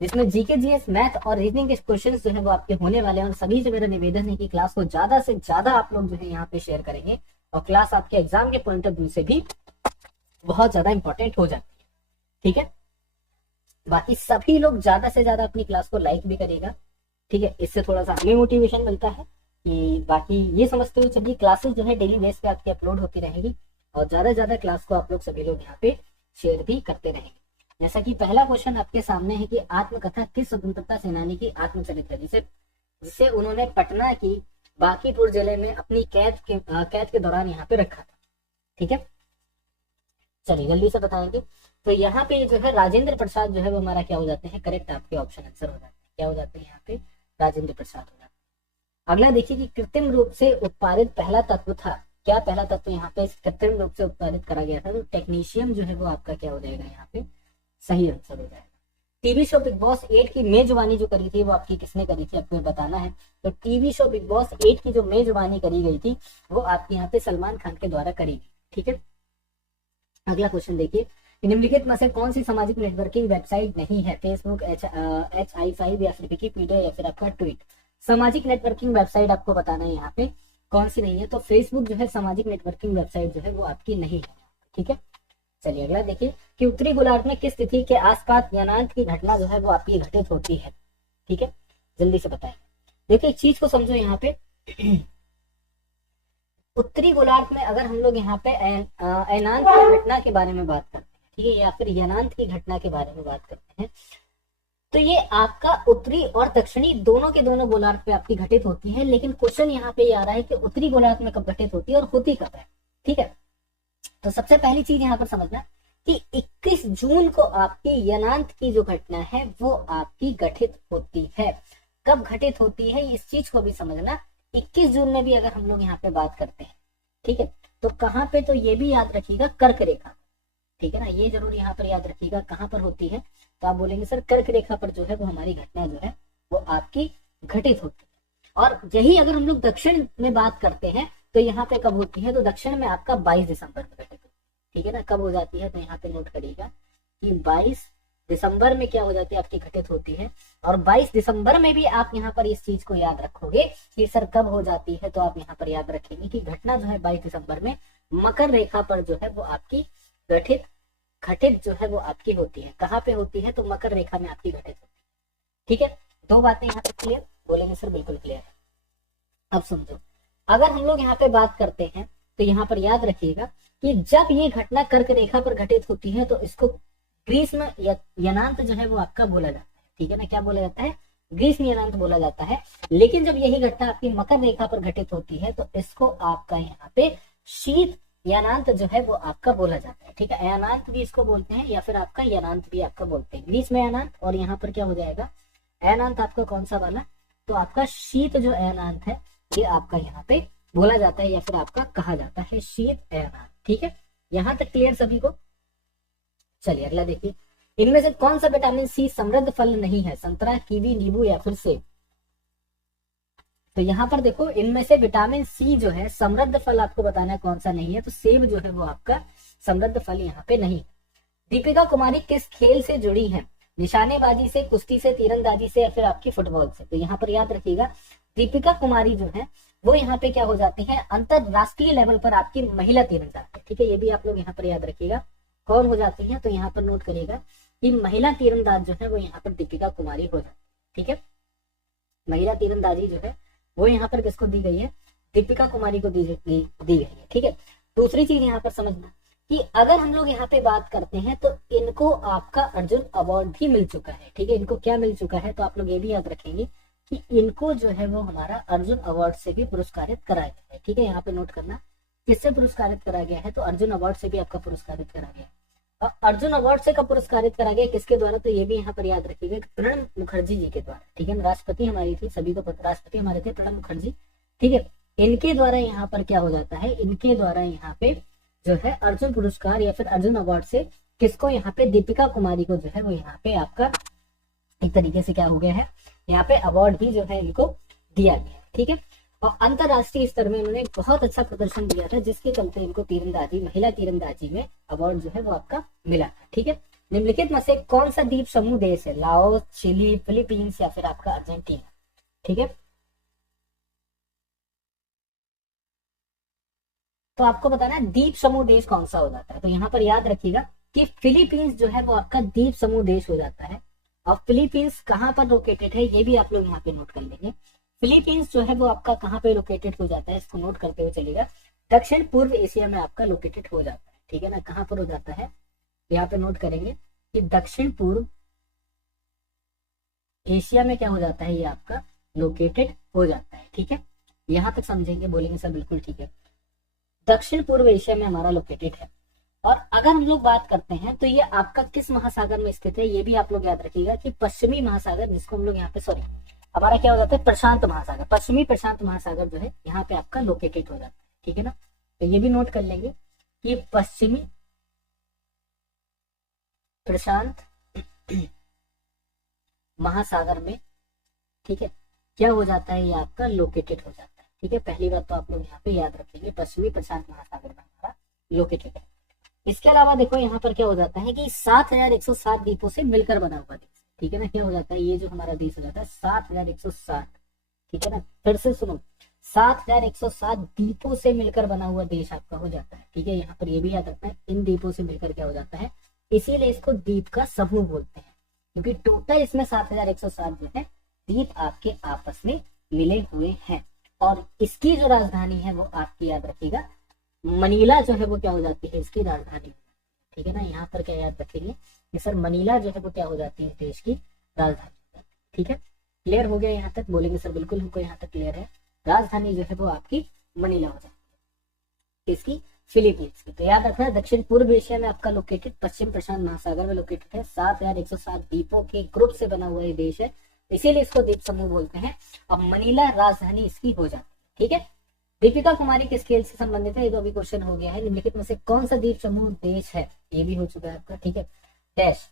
जिसमें GK GS math और reasoning के क्वेश्चन जो है वो आपके होने वाले हैं। और सभी से मेरा निवेदन है कि क्लास को ज्यादा से ज्यादा आप लोग जो है यहाँ पे शेयर करेंगे, और क्लास आपके एग्जाम के पॉइंट ऑफ व्यू से भी बहुत ज्यादा इंपॉर्टेंट हो जाती है। ठीक है, बाकी सभी लोग ज्यादा से ज्यादा अपनी क्लास को लाइक भी करेगा। ठीक है, इससे थोड़ा सा हमें मोटिवेशन मिलता है कि बाकी ये समझते हुए चलिए क्लासेस जो है डेली बेस पे आपकी अपलोड होती रहेगी, और ज्यादा से ज्यादा क्लास को आप लोग सभी लोग यहाँ पे शेयर भी करते रहेंगे। जैसा कि पहला क्वेश्चन आपके सामने है कि आत्मकथा किस स्वतंत्रता सेनानी की आत्मचरित्र है, जिसे जिसे उन्होंने पटना की बांकीपुर जिले में अपनी कैद के दौरान यहाँ पे रखा था। ठीक है, चलिए जल्दी से बताएंगे। तो यहाँ पे जो है राजेंद्र प्रसाद जो है वो हमारा क्या हो जाते हैं, करेक्ट आपके ऑप्शन आंसर हो जाते हैं। क्या हो जाते हैं यहाँ पे, राजेंद्र प्रसाद हो जाते हैं। अगला देखिए कि कृत्रिम रूप से उत्पादित पहला तत्व था, क्या पहला तत्व यहाँ पे कृत्रिम रूप से उत्पादित करा गया था, तो टेक्नीशियम जो है वो आपका क्या हो जाएगा यहाँ पे सही आंसर हो जाएगा। टीवी शो बिग बॉस 8 की मेजबानी जो करी थी वो आपकी किसने करी थी, आपको बताना है। तो टीवी शो बिग बॉस 8 की जो मेजबानी करी गई थी वो आपके यहाँ पे सलमान खान के द्वारा करी गई। ठीक है, अगला क्वेश्चन देखिए, निम्नलिखित में से कौन सी सामाजिक नेटवर्किंग वेबसाइट नहीं है, फेसबुक, HI5 या फिर विकिपीडिया या फिर आपका ट्वीट। सामाजिक नेटवर्किंग वेबसाइट आपको बताना है यहाँ पे कौन सी नहीं है, तो फेसबुक जो है सामाजिक नेटवर्किंग वेबसाइट जो है वो आपकी नहीं है। ठीक है, चलिए अगला देखिए कि उत्तरी गोलार्ध में किस तिथि के आसपास यनांत की घटना जो है वो आपकी घटित होती है। ठीक है, जल्दी से बताएं। देखिए एक चीज को समझो यहाँ पे, उत्तरी गोलार्ध में अगर हम लोग यहाँ पे अयनांत की घटना के बारे में बात करते हैं, ठीक है, या फिर यनांत की घटना के बारे में बात करते हैं, तो ये आपका उत्तरी और दक्षिणी दोनों के दोनों गोलार्ध पे आपकी घटित होती है। लेकिन क्वेश्चन यहाँ पे आ रहा है कि उत्तरी गोलार्ध में कब घटित होती है और होती कब है। ठीक है, तो सबसे पहली चीज यहाँ पर समझना कि 21 जून को आपकी यनांत की जो घटना है वो आपकी घटित होती है। कब घटित होती है इस चीज को भी समझना। 21 जून में भी अगर हम लोग यहाँ पे बात करते हैं, ठीक है, तो कहाँ पे, तो ये भी याद रखिएगा कर्क रेखा। ठीक है ना, ये जरूर यहाँ पर याद रखिएगा कहाँ पर होती है, तो आप बोलेंगे सर कर्क रेखा पर जो है वो हमारी घटना जो है वो आपकी घटित होती है। और यही अगर हम लोग दक्षिण में बात करते हैं तो यहाँ पे कब होती है, तो दक्षिण में आपका 22 दिसंबर में घटित होती है। ठीक है ना, कब हो जाती है, तो यहाँ पे नोट करिएगा कि 22 दिसंबर में क्या हो जाती है, आपकी घटित होती है। और 22 दिसंबर में भी आप यहाँ पर इस चीज को याद रखोगे कि सर कब हो जाती है, तो आप यहाँ पर याद रखेंगे कि घटना जो है 22 दिसंबर में मकर रेखा पर जो है वो आपकी घटित जो है वो आपकी होती है। कहाँ पे होती है, तो मकर रेखा में आपकी घटित होती है। ठीक है, दो बातें यहाँ पे क्लियर, बोलेंगे सर बिल्कुल क्लियर है। अब समझो, अगर हम लोग यहाँ पे बात करते हैं तो यहाँ पर याद रखिएगा कि जब ये घटना कर्क रेखा पर घटित होती है तो इसको ग्रीष्म यनांत जो है वो आपका बोला जाता है। ठीक है ना, क्या बोला जाता है, ग्रीष्म यनांत बोला जाता है। लेकिन जब यही घटना आपकी मकर रेखा पर घटित होती है तो इसको आपका यहाँ पे शीत यनांत जो है वो आपका बोला जाता है। ठीक है, अयनांत भी इसको बोलते हैं या फिर आपका यनांत भी आपका बोलते हैं। ग्रीष्म अयनांत, और यहाँ पर क्या हो जाएगा अयनांत आपका कौन सा वाला, तो आपका शीत जो अयनांत है ये आपका यहाँ पे बोला जाता है या फिर आपका कहा जाता है शीत अयनांत। ठीक है, यहाँ तक क्लियर सभी को। चलिए अगला देखिए, इनमें से कौन सा विटामिन सी समृद्ध फल नहीं है, संतरा, कीवी, नींबू या फिर सेब। तो यहाँ पर देखो, इनमें से विटामिन सी जो है समृद्ध फल आपको बताना है कौन सा नहीं है, तो सेब जो है वो आपका समृद्ध फल यहाँ पे नहीं। दीपिका कुमारी किस खेल से जुड़ी है, निशानेबाजी से, कुश्ती से, तीरंदाजी से या फिर आपकी फुटबॉल से। तो यहाँ पर याद रखिएगा दीपिका कुमारी जो है वो यहाँ पे क्या हो जाती है, अंतरराष्ट्रीय लेवल पर आपकी महिला तीरंदाज है। ठीक है, ये भी आप लोग यहाँ पर याद रखिएगा कौन हो जाती है, तो यहाँ पर नोट करिएगा कि महिला तीरंदाज जो है वो यहाँ पर दीपिका कुमारी हो जाती है। ठीक है, महिला तीरंदाजी जो है वो यहाँ पर किसको दी गई है, दीपिका कुमारी को दी गई है। ठीक है, दूसरी चीज यहाँ पर समझना कि अगर हम लोग यहाँ पे बात करते हैं तो इनको आपका अर्जुन अवार्ड भी मिल चुका है। ठीक है, इनको क्या मिल चुका है, तो आप लोग ये भी याद रखेंगे कि इनको जो है वो हमारा अर्जुन अवार्ड से भी पुरस्कारित कराया गया है। ठीक है, यहाँ पे नोट करना किससे पुरस्कारित करा गया है, तो अर्जुन अवार्ड से भी आपका पुरस्कारित करा गया। और अर्जुन अवार्ड से कब पुरस्कारित करा गया, किसके द्वारा, तो ये भी यहाँ पर याद रखिएगा प्रणब मुखर्जी जी के द्वारा। ठीक है, राष्ट्रपति हमारी थी, सभी को पता, राष्ट्रपति हमारे थे प्रणब मुखर्जी। ठीक है, इनके द्वारा यहाँ पर क्या हो जाता है, इनके द्वारा यहाँ पे जो है अर्जुन पुरस्कार या फिर अर्जुन अवार्ड से किसको, यहाँ पे दीपिका कुमारी को जो है वो यहाँ पे आपका एक तरीके से क्या हो गया है, यहाँ पे अवार्ड भी जो है इनको दिया गया। ठीक है, और अंतरराष्ट्रीय स्तर में इन्होंने बहुत अच्छा प्रदर्शन दिया था जिसके चलते इनको तीरंदाजी, महिला तीरंदाजी में अवार्ड जो है वो आपका मिला। ठीक है, निम्नलिखित में से कौन सा द्वीप समूह देश है? लाओस, चिली, फिलीपींस या फिर आपका अर्जेंटीना। ठीक है, तो आपको बताना है द्वीप समूह देश कौन सा हो जाता है। तो यहाँ पर याद रखिएगा कि फिलीपींस जो है वो आपका द्वीप समूह देश हो जाता है। और फिलीपींस कहाँ पर लोकेटेड है ये भी आप लोग यहाँ पे नोट कर लेंगे। फिलीपींस जो है वो आपका कहाँ पे लोकेटेड हो जाता है, इसको नोट करते हुए चलिएगा। दक्षिण पूर्व एशिया में आपका लोकेटेड हो जाता है। ठीक है ना, कहाँ पर हो जाता है यहाँ पे नोट करेंगे कि दक्षिण पूर्व एशिया में क्या हो जाता है, ये आपका लोकेटेड हो जाता है। ठीक है, यहाँ तक समझेंगे, बोलेंगे सर बिल्कुल ठीक है। दक्षिण पूर्व एशिया में हमारा लोकेटेड है। और अगर हम लोग बात करते हैं तो ये आपका किस महासागर में स्थित है, ये भी आप लोग याद रखिएगा कि पश्चिमी महासागर, जिसको हम लोग यहाँ पे सॉरी हमारा क्या हो जाता है प्रशांत महासागर, पश्चिमी प्रशांत महासागर जो है यहाँ पे आपका लोकेटेड हो जाता है। ठीक है ना, तो ये भी नोट कर लेंगे कि पश्चिमी प्रशांत महासागर में, ठीक है, क्या हो जाता है, ये आपका लोकेटेड हो जाता है। ठीक है, पहली बात तो आप लोग यहाँ पे याद रखेंगे, पश्चिमी प्रशांत महासागर में हमारा लोकेटेड है। इसके अलावा देखो यहाँ पर क्या हो जाता है कि 7107 द्वीपों से मिलकर बना हुआ देश। ठीक है ना, क्या हो जाता है, ये जो हमारा देश हो जाता है 7160। ठीक है ना, फिर से सुनो, 7107 द्वीपों से मिलकर बना हुआ देश आपका हो जाता है। ठीक है, यहाँ पर ये भी याद रखना है, इन द्वीपों से मिलकर क्या हो जाता है, इसीलिए इसको द्वीप का समूह बोलते हैं, क्योंकि टोटल इसमें 7107 जो है द्वीप आपके आपस में मिले हुए हैं। और इसकी जो राजधानी है वो आपकी याद रखिएगा मनीला जो है वो क्या हो जाती है, इसकी राजधानी। ठीक है ना, यहाँ पर क्या याद रखेंगे कि सर मनीला जो है वो क्या हो जाती है, देश की राजधानी। ठीक है, क्लियर हो गया यहाँ तक, बोलेंगे सर बिल्कुल हमको यहाँ तक क्लियर है। राजधानी जो है वो आपकी मनीला हो जाती है, इसकी फिलीपींस की। तो याद रखना दक्षिण पूर्व एशिया में आपका लोकेटेड, पश्चिम प्रशांत महासागर में लोकेटेड है, 7107 द्वीपों के ग्रुप से बना हुआ ये देश है, इसीलिए इसको द्वीप समूह बोलते हैं। अब मनीला राजधानी इसकी हो जाती है। ठीक है, दीपिका कुमारी किस खेल से संबंधित है, ये तो अभी क्वेश्चन हो गया है। निम्नलिखित में से कौन सा द्वीप समूह देश है, ये भी हो चुका है आपका। ठीक है, डैश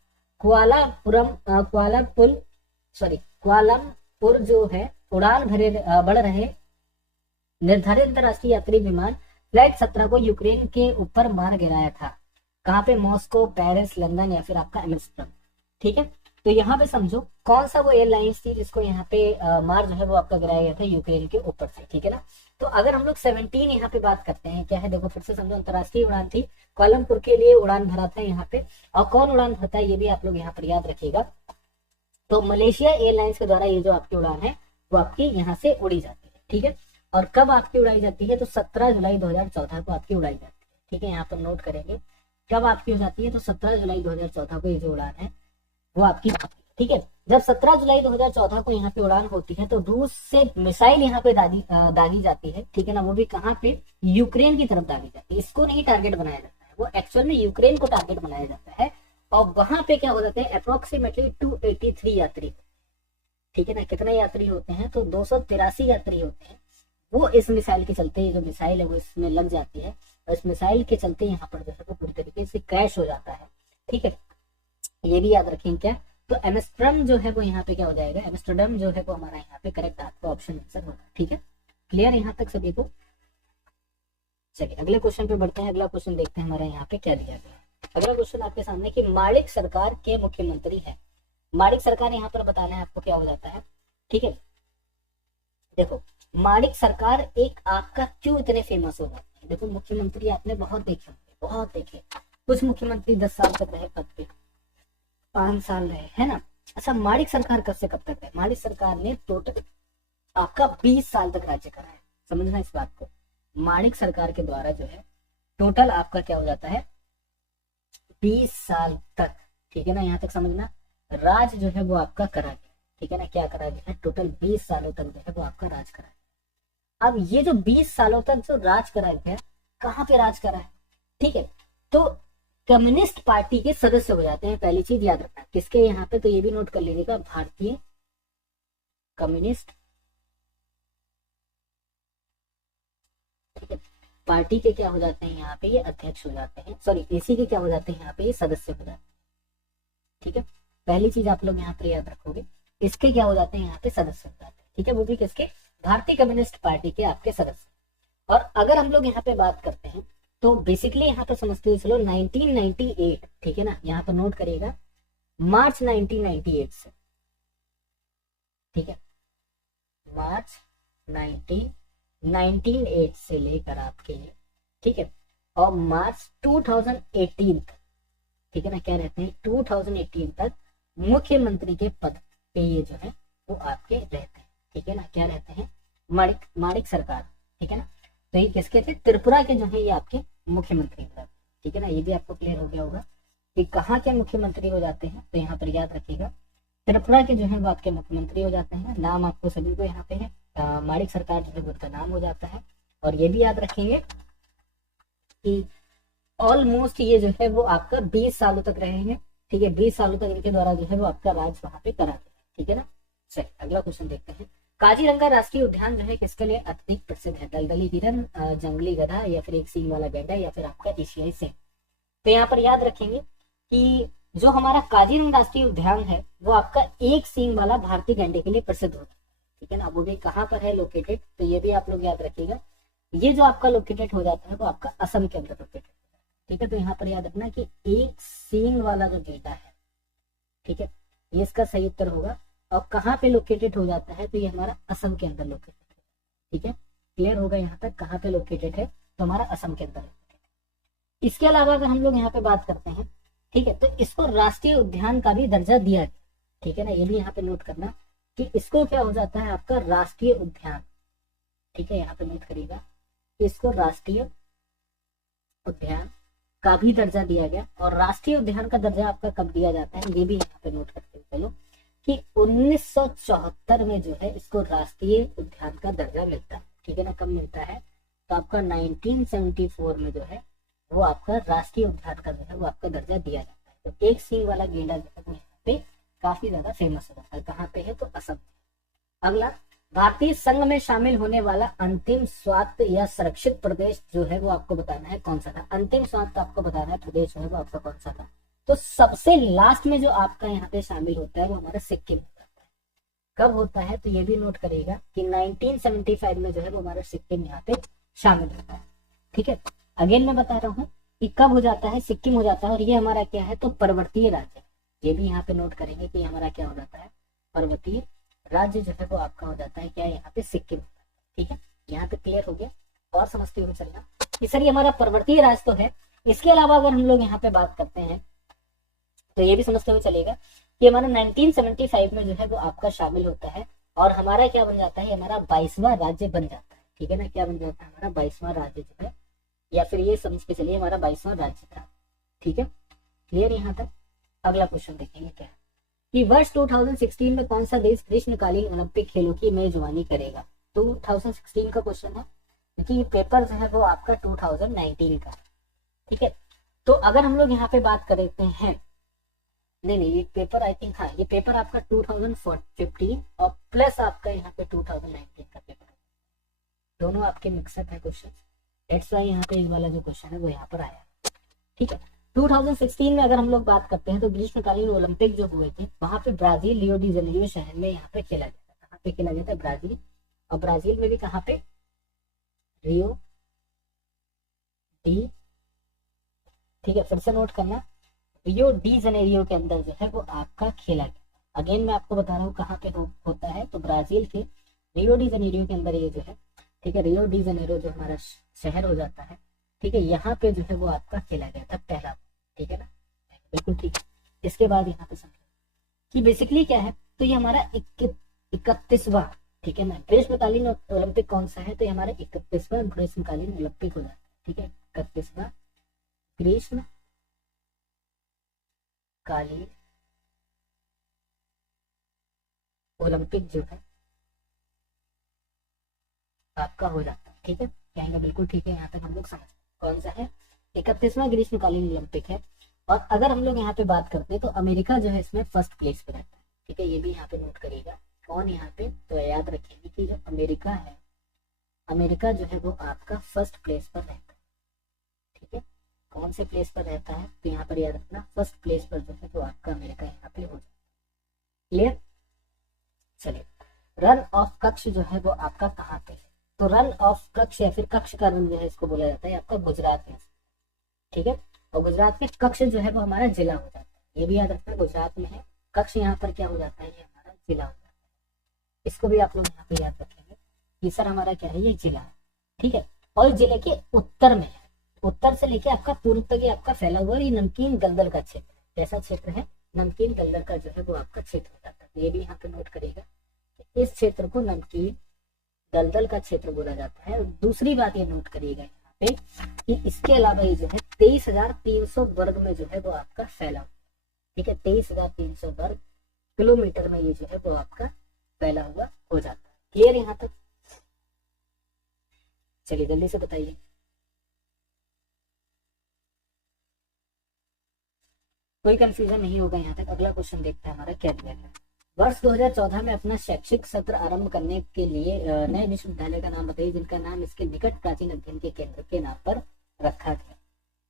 कुआलालंपुर जो है उड़ान भरे बढ़ रहे निर्धारित अंतरराष्ट्रीय यात्री विमान फ्लाइट 17 को यूक्रेन के ऊपर मार गिराया था। कहाँ पे, मॉस्को, पेरिस, लंदन या फिर आपका एम्स्टर्डम। ठीक है, तो यहाँ पे समझो कौन सा वो एयरलाइंस थी जिसको यहाँ पे मार जो है वो आपका गिराया गया था यूक्रेन के ऊपर से। ठीक है ना, तो अगर हम लोग 17 यहाँ पे बात करते हैं, क्या है देखो फिर से समझो, अंतरराष्ट्रीय उड़ान थी, कोलमपुर के लिए उड़ान भरा था यहाँ पे। और कौन उड़ान भरता है ये भी आप लोग यहाँ पर याद रखिएगा। तो मलेशिया एयरलाइंस के द्वारा ये जो आपकी उड़ान है वो आपकी यहाँ से उड़ी जाती है। ठीक है, और कब आपकी उड़ाई जाती है, तो 17 जुलाई 2014 को आपकी उड़ाई जाती है। ठीक है, यहाँ पर नोट करेंगे कब आपकी हो जाती है, तो 17 जुलाई 2014 को ये जो उड़ान है वो आपकी। ठीक है, जब 17 जुलाई 2014 को यहाँ पे उड़ान होती है तो रूस से मिसाइल यहाँ पे दागी जाती है। ठीक है ना, वो भी कहाँ पे, यूक्रेन की तरफ दागी जाती है। इसको नहीं टारगेट बनाया जाता है, वो एक्चुअल में यूक्रेन को टारगेट बनाया जाता है। और वहां पे क्या हो जाते हैं, अप्रोक्सीमेटली 283 यात्री। ठीक है ना, कितने यात्री होते हैं, तो 283 यात्री होते हैं। वो इस मिसाइल के चलते, जो मिसाइल है वो इसमें लग जाती है, और इस मिसाइल के चलते यहाँ पर जो है वो पूरी तरीके से क्रैश हो जाता है। ठीक है, ये भी याद रखेंगे क्या, तो एम्स्टर्डम जो है वो यहाँ पे क्या हो जाएगा, एम्स्टर्डम जो है वो हमारा यहाँ पे करेक्ट आपका ऑप्शन आंसर होगा। ठीक है, क्लियर यहाँ तक सभी को। चलिए अगले क्वेश्चन पे बढ़ते हैं। अगला क्वेश्चन देखते हैं हमारा यहाँ पे क्या दिया गया है। अगला क्वेश्चन आपके सामने कि माणिक सरकार के मुख्यमंत्री है। माणिक सरकार यहाँ पर बताना है आपको क्या हो जाता है। ठीक है, देखो माणिक सरकार एक आपका क्यों इतने फेमस हो जाते हैं। देखो मुख्यमंत्री आपने बहुत देखे होंगे, बहुत देखे। कुछ मुख्यमंत्री 10 साल तक रहे पद पे, 5 साल रहे, है ना। अच्छा, माणिक सरकार कब से कब तक रहे, माणिक सरकार ने टोटल आपका 20 साल तक राज्य करा है। समझना इस बात को, माणिक सरकार के द्वारा जो है टोटल आपका क्या हो जाता है, 20 साल तक। ठीक है ना, यहाँ तक समझना, राज जो है वो आपका करा गया। ठीक है ना, क्या करा गया है, टोटल 20 सालों तक जो है वो आपका राज करा है। अब ये जो 20 सालों तक जो राज करा गया, कहाँ पे राज करा है, ठीक है, तो कम्युनिस्ट पार्टी के सदस्य हो जाते हैं। पहली चीज याद रखना किसके यहाँ पे, तो ये भी नोट कर लीजिएगा, भारतीय कम्युनिस्ट, ठीक है, पार्टी के क्या हो जाते हैं यहाँ पे, ये अध्यक्ष हो जाते हैं, सॉरी इसी के क्या हो जाते हैं यहाँ पे, ये सदस्य हो जाते हैं। ठीक है, पहली चीज आप लोग यहाँ पे याद रखोगे, इसके क्या हो जाते हैं यहाँ पे, सदस्य हो जाते हैं। ठीक है, वो भी किसके, भारतीय कम्युनिस्ट पार्टी के आपके सदस्य। और अगर हम लोग यहाँ पे बात करते हैं तो बेसिकली यहाँ पर समझते हुए चलो 1998, ठीक है ना, यहाँ पर नोट करिएगा मार्च 1998 से, ठीक है, मार्च 1998 से लेकर आपके ये, ठीक है, और मार्च 2018 तक, ठीक है ना, क्या रहते हैं 2018 तक मुख्यमंत्री के पद पे ये जो है वो आपके रहते हैं, ठीक है ना, क्या रहते हैं, माणिक सरकार, ठीक है ना। तो ये किसके थे, त्रिपुरा के जो है ये आपके मुख्यमंत्री थे, ठीक है ना, ये भी आपको क्लियर हो गया होगा कि कहाँ के मुख्यमंत्री हो जाते हैं। तो यहाँ पर याद रखिएगा त्रिपुरा के जो है वो आपके मुख्यमंत्री हो जाते हैं, नाम आपको सभी को यहाँ पे है, माणिक सरकार जो है उनका नाम हो जाता है। और ये भी याद रखेंगे कि ऑलमोस्ट ये जो है वो आपका 20 सालों तक रहे हैं, ठीक है, 20 सालों तक इनके द्वारा जो है वो आपका राज वहां पे करा दिया, ठीक है ना। चलिए अगला क्वेश्चन देखते हैं, काजीरंगा राष्ट्रीय उद्यान जो है किसके लिए अत्यधिक प्रसिद्ध है, दलदली हिरन, जंगली गधा, या फिर एक सींग वाला गैंडा, या फिर आपका एशियाई सिंह। तो यहाँ पर याद रखेंगे कि जो हमारा काजीरंगा राष्ट्रीय उद्यान है वो आपका एक सींग वाला भारतीय गैंडे के लिए प्रसिद्ध होता है, ठीक है ना। वो भी कहाँ पर है लोकेटेड, तो ये भी आप लोग याद रखिएगा, ये जो आपका लोकेटेड हो जाता है वो आपका असम के अंदर लोकेटेड, ठीक है। तो यहाँ पर याद रखना कि एक सींग वाला जो गैंडा है, ठीक है, ये इसका सही उत्तर होगा। और कहाँ पे लोकेटेड हो जाता है, तो ये हमारा असम के अंदर लोकेटेड है, ठीक है, क्लियर होगा यहाँ तक, कहाँ पे लोकेटेड है, तो हमारा असम के अंदर है। इसके अलावा अगर हम लोग यहाँ पे बात करते हैं, ठीक है, तो इसको राष्ट्रीय उद्यान का भी दर्जा दिया गया, ठीक है ना, ये भी यहाँ पे नोट करना कि इसको क्या हो जाता है आपका राष्ट्रीय उद्यान, ठीक है, यहाँ पे नोट करिएगा इसको राष्ट्रीय उद्यान का भी दर्जा दिया गया। और राष्ट्रीय उद्यान का दर्जा आपका कब दिया जाता है, ये भी यहाँ पे नोट करते हैं चलो, कि 1974 में जो है इसको राष्ट्रीय उद्यान का दर्जा मिलता है, ठीक है ना। कब मिलता है, तो आपका 1974 में जो है वो आपका राष्ट्रीय उद्यान का जो है वो आपका दर्जा दिया जाता है। तो एक सींग वाला गेंडा जो है वो यहाँ पे काफी ज्यादा फेमस हो जाता है, कहाँ पे है, तो असम। अगला, भारतीय संघ में शामिल होने वाला अंतिम स्वायत्त या संरक्षित प्रदेश जो है वो आपको बताना है कौन सा था। अंतिम स्वायत्त आपको बताना है प्रदेश जो है वो आपका कौन सा था। तो सबसे लास्ट में जो आपका यहाँ पे शामिल होता है वो हमारा सिक्किम होता है। कब होता है, तो ये भी नोट करिएगा कि 1975 में जो है वो हमारा सिक्किम यहाँ पे शामिल होता है, ठीक है। अगेन मैं बता रहा हूँ कि कब हो जाता है, सिक्किम हो जाता है। और ये हमारा क्या है, तो पर्वतीय राज्य, ये भी यहाँ पे नोट करेंगे कि हमारा क्या हो जाता है, पर्वतीय राज्य जो है वो आपका हो जाता है क्या, यहाँ पे सिक्किम, ठीक है। यहाँ पे क्लियर हो गया। और समझते हुए चलना कि सर ये हमारा पर्वतीय राज्य तो है, इसके अलावा अगर हम लोग यहाँ पे बात करते हैं तो ये भी समझते हुए चलेगा कि हमारा 1975 में जो है वो आपका शामिल होता है और हमारा क्या बन जाता है, हमारा 22वां राज्य बन जाता है, ठीक है ना। क्या बन जाता है, हमारा 22वां राज्य जो है, या फिर ये समझ के चलिए हमारा 22वां राज्य था, ठीक है। क्लियर यहाँ तक। अगला क्वेश्चन देखेंगे क्या है कि वर्ष 2016 में कौन सा देश ग्रीष्मकालीन ओलंपिक खेलों की मेजबानी करेगा। 2016 का क्वेश्चन है, क्योंकि ये पेपर जो है वो आपका 2019 का, ठीक है। तो अगर हम लोग यहाँ पे बात करते हैं, नहीं ये पेपर आई थिंक, हाँ ये पेपर आपका 2015 और प्लस आपका यहाँ पे 2019 का पेपर, दोनों आपके मिक्सअप है क्वेश्चन, दैट्स व्हाई यहाँ पे इस वाला जो क्वेश्चन है वो यहाँ पर आया, ठीक है। 2016 में अगर हम लोग बात करते हैं तो ग्रीष्मकालीन ओलंपिक जो हुए थे वहां पे ब्राजील रियो डी जेनेरियो शहर में यहाँ पे खेला गया था। कहाँ पे खेला गया था, ब्राजील। और ब्राजील में भी कहाँ पे, रियो डी, ठीक है, फिर से नोट करना, रियो डी जेनेरियो के अंदर जो है वो आपका खेला गया। अगेन मैं आपको बता रहा हूँ कहाँ पे होता है, तो ब्राजील के रियो डी जेनेरियो के अंदर ये जो है, ठीक है, रियो डी जेनेरियो जो हमारा शहर हो जाता है, ठीक है, यहाँ पे जो है वो आपका खेला गया था पहला, ठीक है ना, बिल्कुल ठीक है। इसके बाद यहाँ पे समझो कि बेसिकली क्या है, तो ये हमारा 31वां, ठीक है ना, ग्रीष्मकालीन ओलंपिक कौन सा है, तो ये हमारा 31वां ग्रीष्मकालीन ओलंपिक हो जाता है, ठीक है, 31वां ग्रीष्मकालीन ओलंपिक जो है आपका हो जाता है, ठीक है, कहेंगे बिल्कुल ठीक है। यहाँ तक हम लोग समझ कौन सा है, 31वां ग्रीष्मकालीन ओलंपिक है। और अगर हम लोग यहाँ पे बात करते हैं तो अमेरिका जो है इसमें फर्स्ट प्लेस पे रहता है, ठीक है, ये भी यहाँ पे नोट करिएगा कौन यहाँ पे, तो याद रखेंगे कि जो अमेरिका है, अमेरिका जो है वो आपका फर्स्ट प्लेस पर रहता है, ठीक है। कौन से प्लेस पर रहता है, तो यहाँ पर याद रखना फर्स्ट प्लेस पर जो है वो आपका अमेरिका यहाँ पे हो जाता है। क्लियर। चलिए, रन ऑफ कच्छ जो है वो आपका कहाँ पे है, तो रन ऑफ कच्छ या फिर कच्छ का रन जो है इसको बोला जाता है आपका गुजरात में, ठीक है। और गुजरात में कच्छ जो है वो हमारा जिला हो जाता है, ये भी याद रखना, गुजरात में है कच्छ, यहाँ पर क्या हो जाता है, ये हमारा जिला हो जाता है। इसको भी आप लोग यहाँ पे याद रखेंगे कि सर हमारा क्या है, ये जिला है, ठीक है। और जिले के उत्तर में है, उत्तर से लेके आपका पूर्व तक ये आपका फैला हुआ ये नमकीन दलदल का क्षेत्र, कैसा क्षेत्र है, नमकीन दलदल का जो है वो आपका क्षेत्र हो जाता है। ये भी यहाँ पे नोट करेगा, इस क्षेत्र को नमकीन दलदल का क्षेत्र बोला जाता है। और दूसरी बात ये नोट करिएगा यहाँ पे कि इसके अलावा ये जो है 23,300 वर्ग में जो है वो आपका फैला हुआ, ठीक है, 23,300 वर्ग किलोमीटर में ये जो है वो आपका फैला हुआ हो जाता है। क्लियर यहाँ तक? चलिए जल्दी से बताइए। कोई कंफ्यूजन नहीं होगा यहाँ तक। अगला क्वेश्चन देखते हैं हमारा क्या दिया है। वर्ष 2014 में अपना शैक्षिक सत्र आरंभ करने के लिए नए विश्वविद्यालय का नाम बताइए जिनका नाम इसके निकट प्राचीन अध्ययन के केंद्र के नाम पर रखा गया,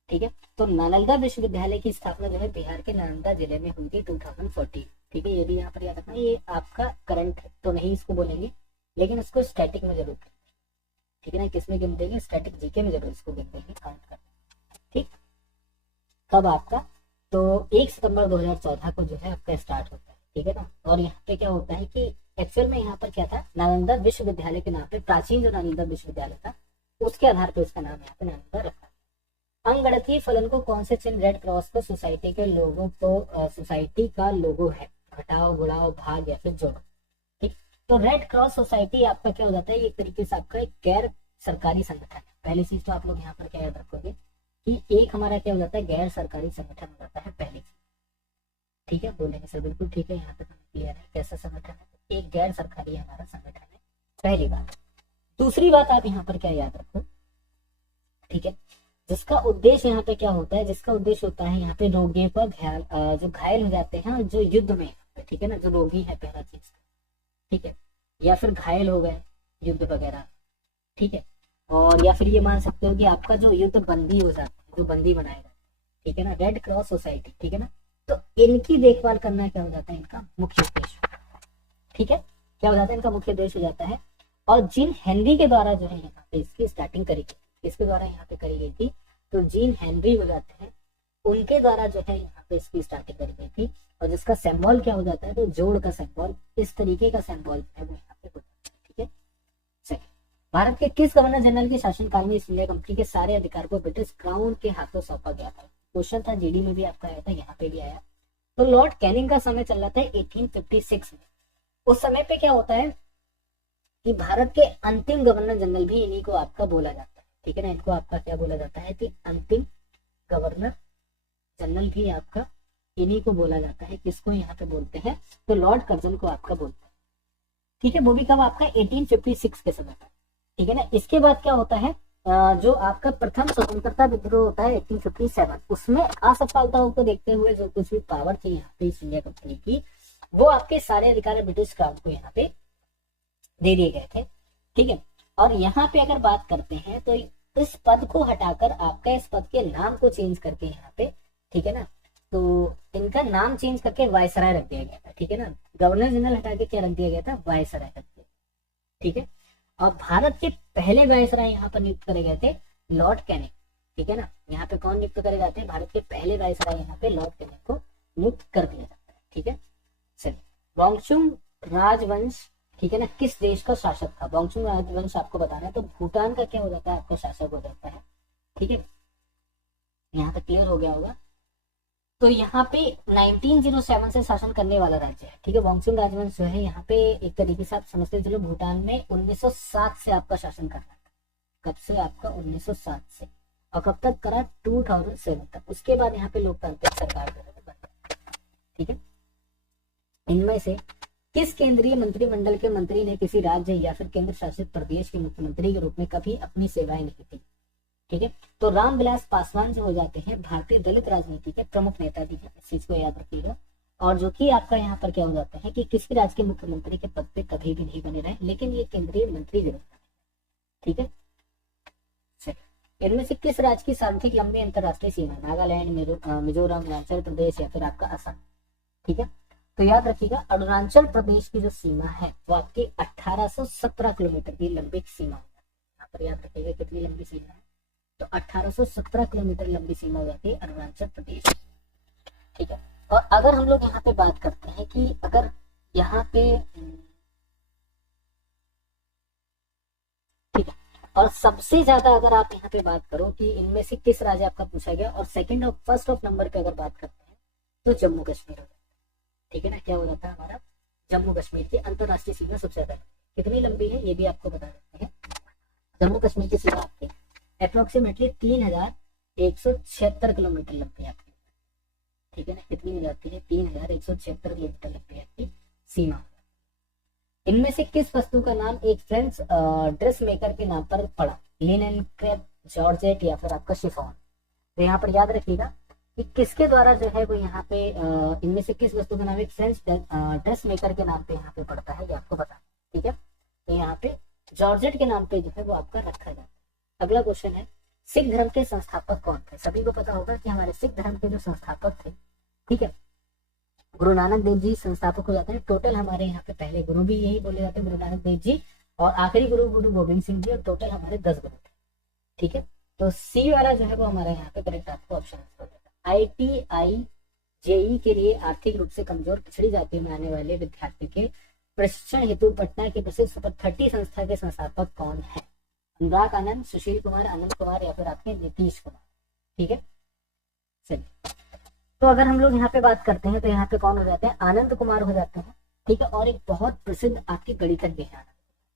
ठीक है। तो नालंदा विश्वविद्यालय की स्थापना जो है बिहार के नालंदा जिले में हुई थी 2014, ठीक है। ये भी यहाँ पर याद रखना, ये आपका करंट तो नहीं इसको बोलेंगे, लेकिन इसको स्टैटिक में जरूर, ठीक है ना, किसमें गिन देंगे, स्टैटिक जीके में जरूर इसको गिन देंगे, काउंट कर, ठीक। कब आपका, तो 1 सितंबर 2014 को जो है आपका स्टार्ट होता है, ठीक है ना। और यहाँ पे क्या होता है कि एक्चुअल में यहाँ पर क्या था, नालंदा विश्वविद्यालय के नाम पे, प्राचीन जो नालंदा विश्वविद्यालय था उसके आधार पर इसका नाम यहाँ पे नालंदा रखा। अंगणितीय फलन को कौन से चिन्ह रेड क्रॉस को सोसाइटी के लोगों को सोसाइटी का लोगो है, घटाओ गुड़ाओ भाग या फिर जोड़ो, ठीक। तो रेड क्रॉस सोसाइटी आपका क्या हो जाता है, एक तरीके से आपका एक गैर सरकारी संगठन है। पहली चीज तो आप लोग यहाँ पर क्या याद रखोगे कि एक हमारा क्या हो जाता है, गैर सरकारी संगठन हो जाता है, पहली चीज, ठीक है। बोलेंगे सर बिल्कुल ठीक है, यहाँ तक हमें क्लियर है कैसा संगठन है, एक गैर सरकारी हमारा संगठन है, पहली बात। दूसरी बात आप यहाँ पर क्या याद रखो, ठीक है, जिसका उद्देश्य यहाँ पे क्या होता है, जिसका उद्देश्य होता है यहाँ पे रोगी पर जो घायल हो जाते हैं जो युद्ध में, ठीक है ना, जो रोगी है पहला चीज, ठीक है, या फिर घायल हो गए युद्ध वगैरह, ठीक है। और या फिर ये मान सकते हो कि आपका जो युद्ध बंदी हो जाता है, जो बंदी बनाए गए, ठीक है ना, रेड क्रॉस सोसाइटी, ठीक है ना। तो इनकी देखभाल करना क्या हो जाता है, इनका मुख्य उद्देश्य, ठीक है, क्या हो जाता है, इनका मुख्य उद्देश्य हो जाता है। और जीन हेनरी के द्वारा जो है यहाँ पे इसकी स्टार्टिंग करी गई, इसके द्वारा यहाँ पे करी गई थी, तो जीन हेनरी हो जाते हैं, उनके द्वारा जो है यहाँ पे इसकी स्टार्टिंग करी गई थी। और जिसका सिंबल क्या हो जाता है, तो जोड़ का सिंबल, इस तरीके का सिंबल है वो यहाँ पे हो जाता है, ठीक है। सेकंड, भारत के किस गवर्नर जनरल के शासनकाल में ईस्ट इंडिया कंपनी के सारे अधिकार को ब्रिटिश क्राउन के हाथों सौंपा गया था? क्वेश्चन था, जीडी में भी आपका आया था, यहाँ पे भी आया। तो लॉर्ड कैनिंग का समय चल रहा था 1856 में। उस समय पे क्या होता है कि भारत के अंतिम गवर्नर जनरल भी इन्हीं को आपका बोला जाता है, ठीक है ना, इनको आपका क्या बोला जाता है कि अंतिम गवर्नर जनरल भी आपका इन्हीं को बोला जाता है। किसको यहाँ पे बोलते हैं, तो लॉर्ड कर्जन को आपका बोलते हैं, ठीक है। वो भी कब, आपका 1856 के समय पर, ठीक है ना। इसके बाद क्या होता है, जो आपका प्रथम स्वतंत्रता विद्रोह होता है 1857, उसमें असफलताओं को देखते हुए जो कुछ भी पावर थी यहाँ पे ईस्ट इंडिया कंपनी की, वो आपके सारे अधिकार ब्रिटिश क्राउन को यहाँ पे दे दिए गए थे, ठीक है। और यहाँ पे अगर बात करते हैं तो इस पद को हटाकर आपका इस पद के नाम को चेंज करके यहाँ पे, ठीक है ना, तो इनका नाम चेंज करके वायसराय रख दिया गया था, ठीक है ना। गवर्नर जनरल हटा के क्या रख दिया गया था, वायसराय रख दिया, ठीक है। और भारत के पहले वायसराय यहाँ पर नियुक्त करे गए थे लॉर्ड कैनिंग, ठीक है ना। यहाँ पे कौन नियुक्त करे जाते हैं, भारत के पहले वायसराय यहाँ पे लॉर्ड कैनिंग को नियुक्त कर दिया जाता है, ठीक है। चलिए, वांगचुंग राजवंश, ठीक है ना, किस देश का शासक था? वांगचुंग राजवंश आपको बताना है, तो भूटान का क्या हो जाता है, आपका शासक हो जाता है, ठीक है। यहाँ तक क्लियर हो गया होगा। तो यहाँ पे 1907 से शासन करने वाला राज्य है, ठीक है। वांगचुंग राजवंश जो है यहाँ पे एक तरीके से आप समझते चलो भूटान में 1907 से आपका शासन कर रहा है। कब से, आपका 1907 से, और कब तक करा, 2007 तक। उसके बाद यहाँ पे लोकतांत्रिक सरकार जो है बन गई, ठीक है। इनमें से किस केंद्रीय मंत्रिमंडल के मंत्री ने किसी राज्य या फिर केंद्र शासित प्रदेश के मुख्यमंत्री के रूप में कभी अपनी सेवाएं नहीं दी, ठीक है। तो रामविलास पासवान जो हो जाते हैं भारतीय दलित राजनीति के प्रमुख नेता भी हैं, इस चीज को याद रखिएगा। और जो कि आपका यहाँ पर क्या हो जाता है कि किसी राज्य के मुख्यमंत्री के पद पे कभी भी नहीं बने रहे, लेकिन ये केंद्रीय मंत्री जरूर बने, ठीक है। इनमें से किस राज्य की सर्वाधिक लंबी अंतरराष्ट्रीय सीमा, नागालैंड, मिजोरम, अरुणाचल प्रदेश या फिर आपका असम, ठीक है। तो याद रखिएगा, अरुणाचल प्रदेश की जो सीमा है वो आपकी 1817 किलोमीटर की लंबी सीमा है। यहाँ पर याद रखिएगा कितनी लंबी सीमा है, तो 1817 किलोमीटर लंबी सीमा हो जाती है अरुणाचल प्रदेश। ठीक है, और अगर हम लोग यहाँ पे बात करते हैं कि अगर यहाँ पे ठीक है, और सबसे ज्यादा अगर आप यहाँ पे बात करो कि इनमें से किस राज्य आपका पूछा गया, और सेकंड और फर्स्ट ऑफ नंबर पे अगर बात करते हैं तो जम्मू कश्मीर हो जाता है। ठीक है ना, क्या हो जाता है हमारा, जम्मू कश्मीर की अंतरराष्ट्रीय सीमा सबसे ज्यादा कितनी लंबी है ये भी आपको बता देते हैं। जम्मू कश्मीर की सीमा आपकी अप्रोक्सीमेटली 3176 किलोमीटर लंबी है आपकी। ठीक है ना, कितनी हो जाती है, 3176 किलोमीटर लंबी आपकी सीमा। इनमें से किस वस्तु का नाम एक फ्रेंच ड्रेस मेकर के नाम पर पड़ा, लिनन, क्रेप, जॉर्जेट या फिर आपका शिफॉन। तो यहाँ पर याद रखिएगा कि किसके द्वारा जो है वो यहाँ पे इनमें से किस वस्तु का नाम एक फ्रेंच ड्रेस मेकर के नाम पे यहाँ पे पड़ता है, ये आपको बताना। ठीक है, तो यहाँ पे जॉर्जेट के नाम पे जो है वो आपका रखा जाता है। अगला क्वेश्चन है, सिख धर्म के संस्थापक कौन थे। सभी को पता होगा कि हमारे सिख धर्म के जो संस्थापक थे, ठीक है, गुरु नानक देव जी संस्थापक हो जाते हैं। टोटल हमारे यहाँ पे पहले गुरु भी यही बोले जाते हैं, गुरु नानक देव जी, और आखिरी गुरु गुरु गोविंद सिंह जी, और टोटल हमारे 10 गुरु थे। ठीक है, तो सी वाला जो है वो हमारे यहाँ पे करेक्ट आपको ऑप्शन हो जाता है। IIT JEE के लिए आर्थिक रूप से कमजोर पिछड़ी जाति में आने वाले विद्यार्थी के प्रशिक्षण हेतु पटना के प्रसिद्ध सुपर 30 संस्था के संस्थापक कौन है। अनुराग आनंद, सुशील कुमार, आनंद कुमार या फिर आपके नीतीश कुमार। ठीक है, चलिए, तो अगर हम लोग यहाँ पे बात करते हैं तो यहाँ पे कौन हो जाते हैं, आनंद कुमार हो जाते हैं। ठीक है, और एक बहुत प्रसिद्ध आपके गणितज्ञ है।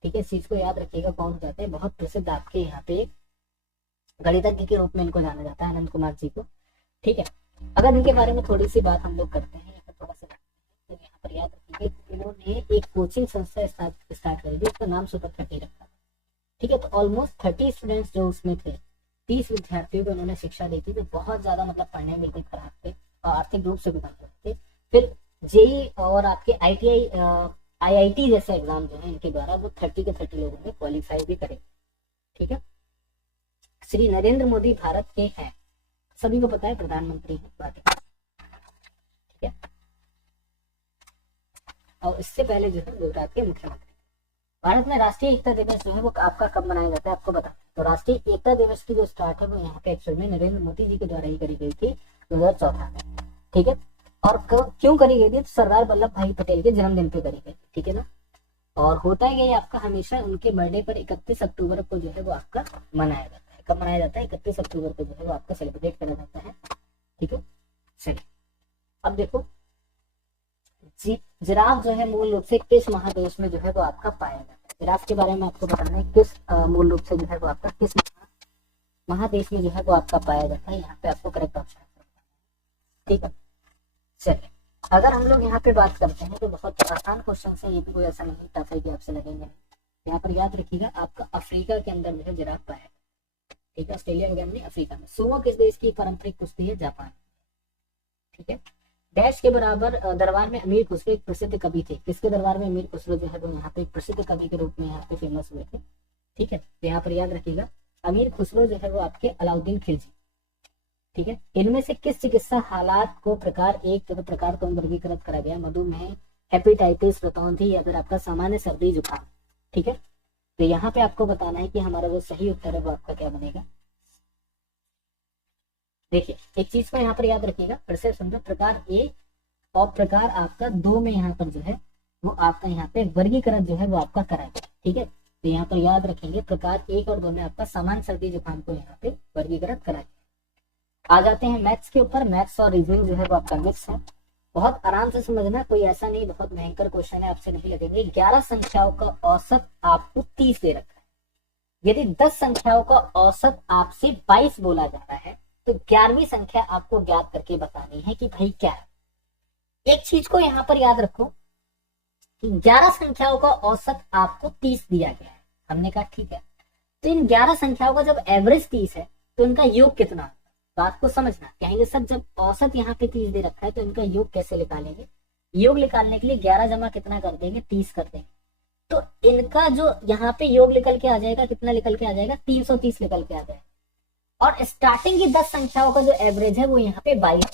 ठीक है, इस चीज को याद रखिएगा, कौन हो जाते हैं, बहुत प्रसिद्ध आपके यहाँ पे गणितज्ञ के रूप में इनको जाना जाता है, आनंद कुमार जी को। ठीक है, अगर इनके बारे में थोड़ी सी बात हम लोग करते हैं या फिर थोड़ा सा तो यहाँ पर याद रखिए इन्होंने एक कोचिंग संस्था स्टार्ट करी थी, उसका नाम सुपर 30 रखा। ठीक है, तो ऑलमोस्ट 30 स्टूडेंट्स जो उसमें थे, 30 विद्यार्थियों को उन्होंने शिक्षा दी थी, जो बहुत ज्यादा मतलब पढ़ने में भी खराब थे और आर्थिक रूप से भी कमजोर थे। फिर जेई और आपके IIT जैसे एग्जाम जो है इनके द्वारा वो 30 के 30 लोगों ने क्वालिफाई भी करे। ठीक है, श्री नरेंद्र मोदी भारत के हैं, सभी को पता है, प्रधानमंत्री है बात। ठीक है, और इससे पहले जो है गुजरात के मुख्यमंत्री। भारत में राष्ट्रीय एकता दिवस जो है वो आपका कब मनाया जाता है आपको बता। तो राष्ट्रीय एकता दिवस की जो स्टार्ट है वो यहाँ पे एक्चुअल में नरेंद्र मोदी जी के द्वारा ही करी गई थी 2014 में। ठीक है, और क्यों करी गई थी, तो सरदार वल्लभ भाई पटेल के जन्मदिन पे करी गई। ठीक है ना, और होता है ये आपका हमेशा उनके बर्थडे पर 31 अक्टूबर को जो है वो आपका मनाया जाता है। कब मनाया जाता है, 31 अक्टूबर को जो है वो आपका सेलिब्रेट करा जाता है। ठीक है, चलिए अब देखो, जिराफ जो है मूल रूप से किस महादेश में जो है वो आपका पाया जाता है। जिराफ के बारे में आपको बताना है, किस मूल रूप से जो है वो आपका किस महादेश में जो है वो आपका पाया जाता है। यहाँ पे आपको करेक्ट ऑप्शन। ठीक है, चलिए अगर हम लोग यहाँ पे बात करते हैं तो बहुत आसान क्वेश्चन है, ये कोई ऐसा नहीं टफ है कि आपसे लगेंगे। यहाँ पर याद रखिएगा, आपका अफ्रीका के अंदर जो है जिराफ पाया। ठीक है, ऑस्ट्रेलिया वगैरह नहीं, अफ्रीका में। सुमो किस देश की पारंपरिक कुश्ती है, जापान। ठीक है, डैश के बराबर दरबार में अमीर खुसरो एक प्रसिद्ध कवि थे। किसके दरबार में अमीर खुसरो जो है वो यहाँ पे एक प्रसिद्ध कवि के रूप में यहाँ पे फेमस हुए थे। ठीक है, तो यहाँ पर याद रखिएगा, अमीर खुसरो जो है वो आपके अलाउद्दीन खिलजी। ठीक है, इनमें से किस चिकित्सा हालात को प्रकार 1 प्रकार को वर्गीकृत करा गया, मधुमेह, हेपेटाइटिस, रतौंधी या फिर आपका सामान्य सर्दी जुकाम। ठीक है, तो यहाँ पे आपको बताना है कि हमारा जो सही उत्तर है वो आपका क्या बनेगा। देखिए एक चीज को यहाँ पर याद रखिएगा, फिर से समझो, प्रकार 1 और प्रकार आपका 2 में यहाँ पर जो है वो आपका यहाँ पे वर्गीकरण जो है वो आपका कराएगा। ठीक है, तो यहाँ पर याद रखेंगे प्रकार 1 और 2 में आपका सामान्य सर्दी जुकाम को यहाँ पे वर्गीकृत कराएगा। आ जाते हैं मैथ्स के ऊपर। मैथ्स और रीजनिंग जो है वो आपका मिक्स है, बहुत आराम से समझना, कोई ऐसा नहीं बहुत भयंकर क्वेश्चन है, आपसे नहीं लगेंगे। 11 संख्याओं का औसत आपको 30 दे रखा है। यदि 10 संख्याओं का औसत आपसे 22 बोला जा रहा है तो 11वीं संख्या आपको ज्ञात करके बतानी है कि भाई क्या है। एक चीज को यहाँ पर याद रखो कि 11 संख्याओं का औसत आपको 30 दिया गया है। हमने कहा ठीक है, तो इन 11 संख्याओं का जब एवरेज 30 है तो इनका योग कितना है, बात को समझना। कहेंगे सर जब औसत यहाँ पे 30 दे रखा है तो इनका योग कैसे निकालेंगे। योग निकालने के लिए 11 जमा कितना कर देंगे, 30 कर देंगे, तो इनका जो यहाँ पे योग निकल के आ जाएगा, कितना निकल के आ जाएगा, 330 निकल के आ जाएगा। और स्टार्टिंग की 10 संख्याओं का जो एवरेज है वो यहाँ पे 22।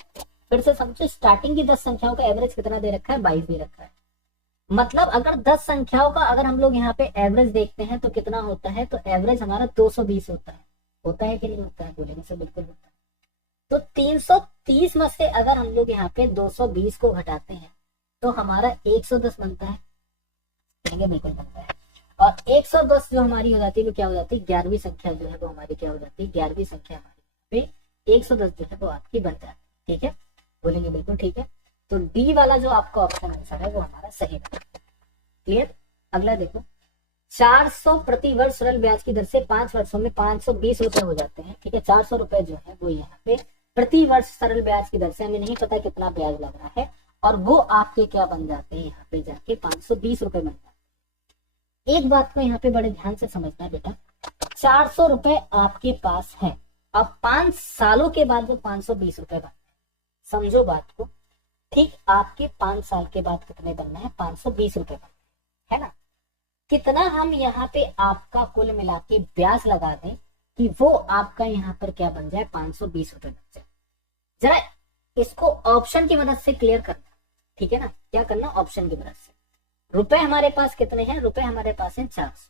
फिर से समझो, स्टार्टिंग की 10 संख्याओं का एवरेज कितना दे रखा है, 22 दे रखा है। मतलब अगर 10 संख्याओं का अगर हम लोग यहाँ पे एवरेज देखते हैं तो कितना होता है, तो एवरेज हमारा 220 होता है। होता है कि नहीं होता है? बोलेंगे सर बिल्कुल होता है। तो 330 में से अगर हम लोग यहाँ पे 220 को घटाते हैं तो हमारा 110 बनता है। बोलेंगे बिल्कुल बनता है। और 110 जो हमारी हो जाती है वो क्या हो जाती है? 11वीं संख्या जो है वो हमारी क्या हो जाती है? 11वीं संख्या हमारी पे 110 जो है वो आपकी बन जाती है। ठीक है, बोलेंगे बिल्कुल ठीक है। तो डी वाला जो आपका ऑप्शन आंसर है वो हमारा सही है। क्लियर? अगला देखो, 400 प्रति वर्ष सरल ब्याज की दर से 5 वर्षों में 520 रुपए हो जाते हैं। ठीक है, 400 रुपए जो है वो यहाँ पे प्रति वर्ष सरल ब्याज की दर से, हमें नहीं पता कितना ब्याज लग रहा है, और वो आपके क्या बन जाते हैं? यहाँ पे जाके 520 रुपए बन जाते हैं। एक बात को यहाँ पे बड़े ध्यान से समझना बेटा, 400 रुपए आपके पास है, अब 5 सालों के बाद वो 520 रुपए बन, समझो बात को। ठीक, आपके 5 साल के बाद कितने बनना है? 520 रुपए बनना है ना। कितना हम यहाँ पे आपका कुल मिला के ब्याज लगा दें कि वो आपका यहाँ पर क्या बन जाए? 520 रुपए बन जाए। जरा इसको ऑप्शन की मदद से क्लियर करना, ठीक है ना? क्या करना? ऑप्शन की मदद से। रुपए हमारे पास कितने हैं? रुपए हमारे पास हैं 400।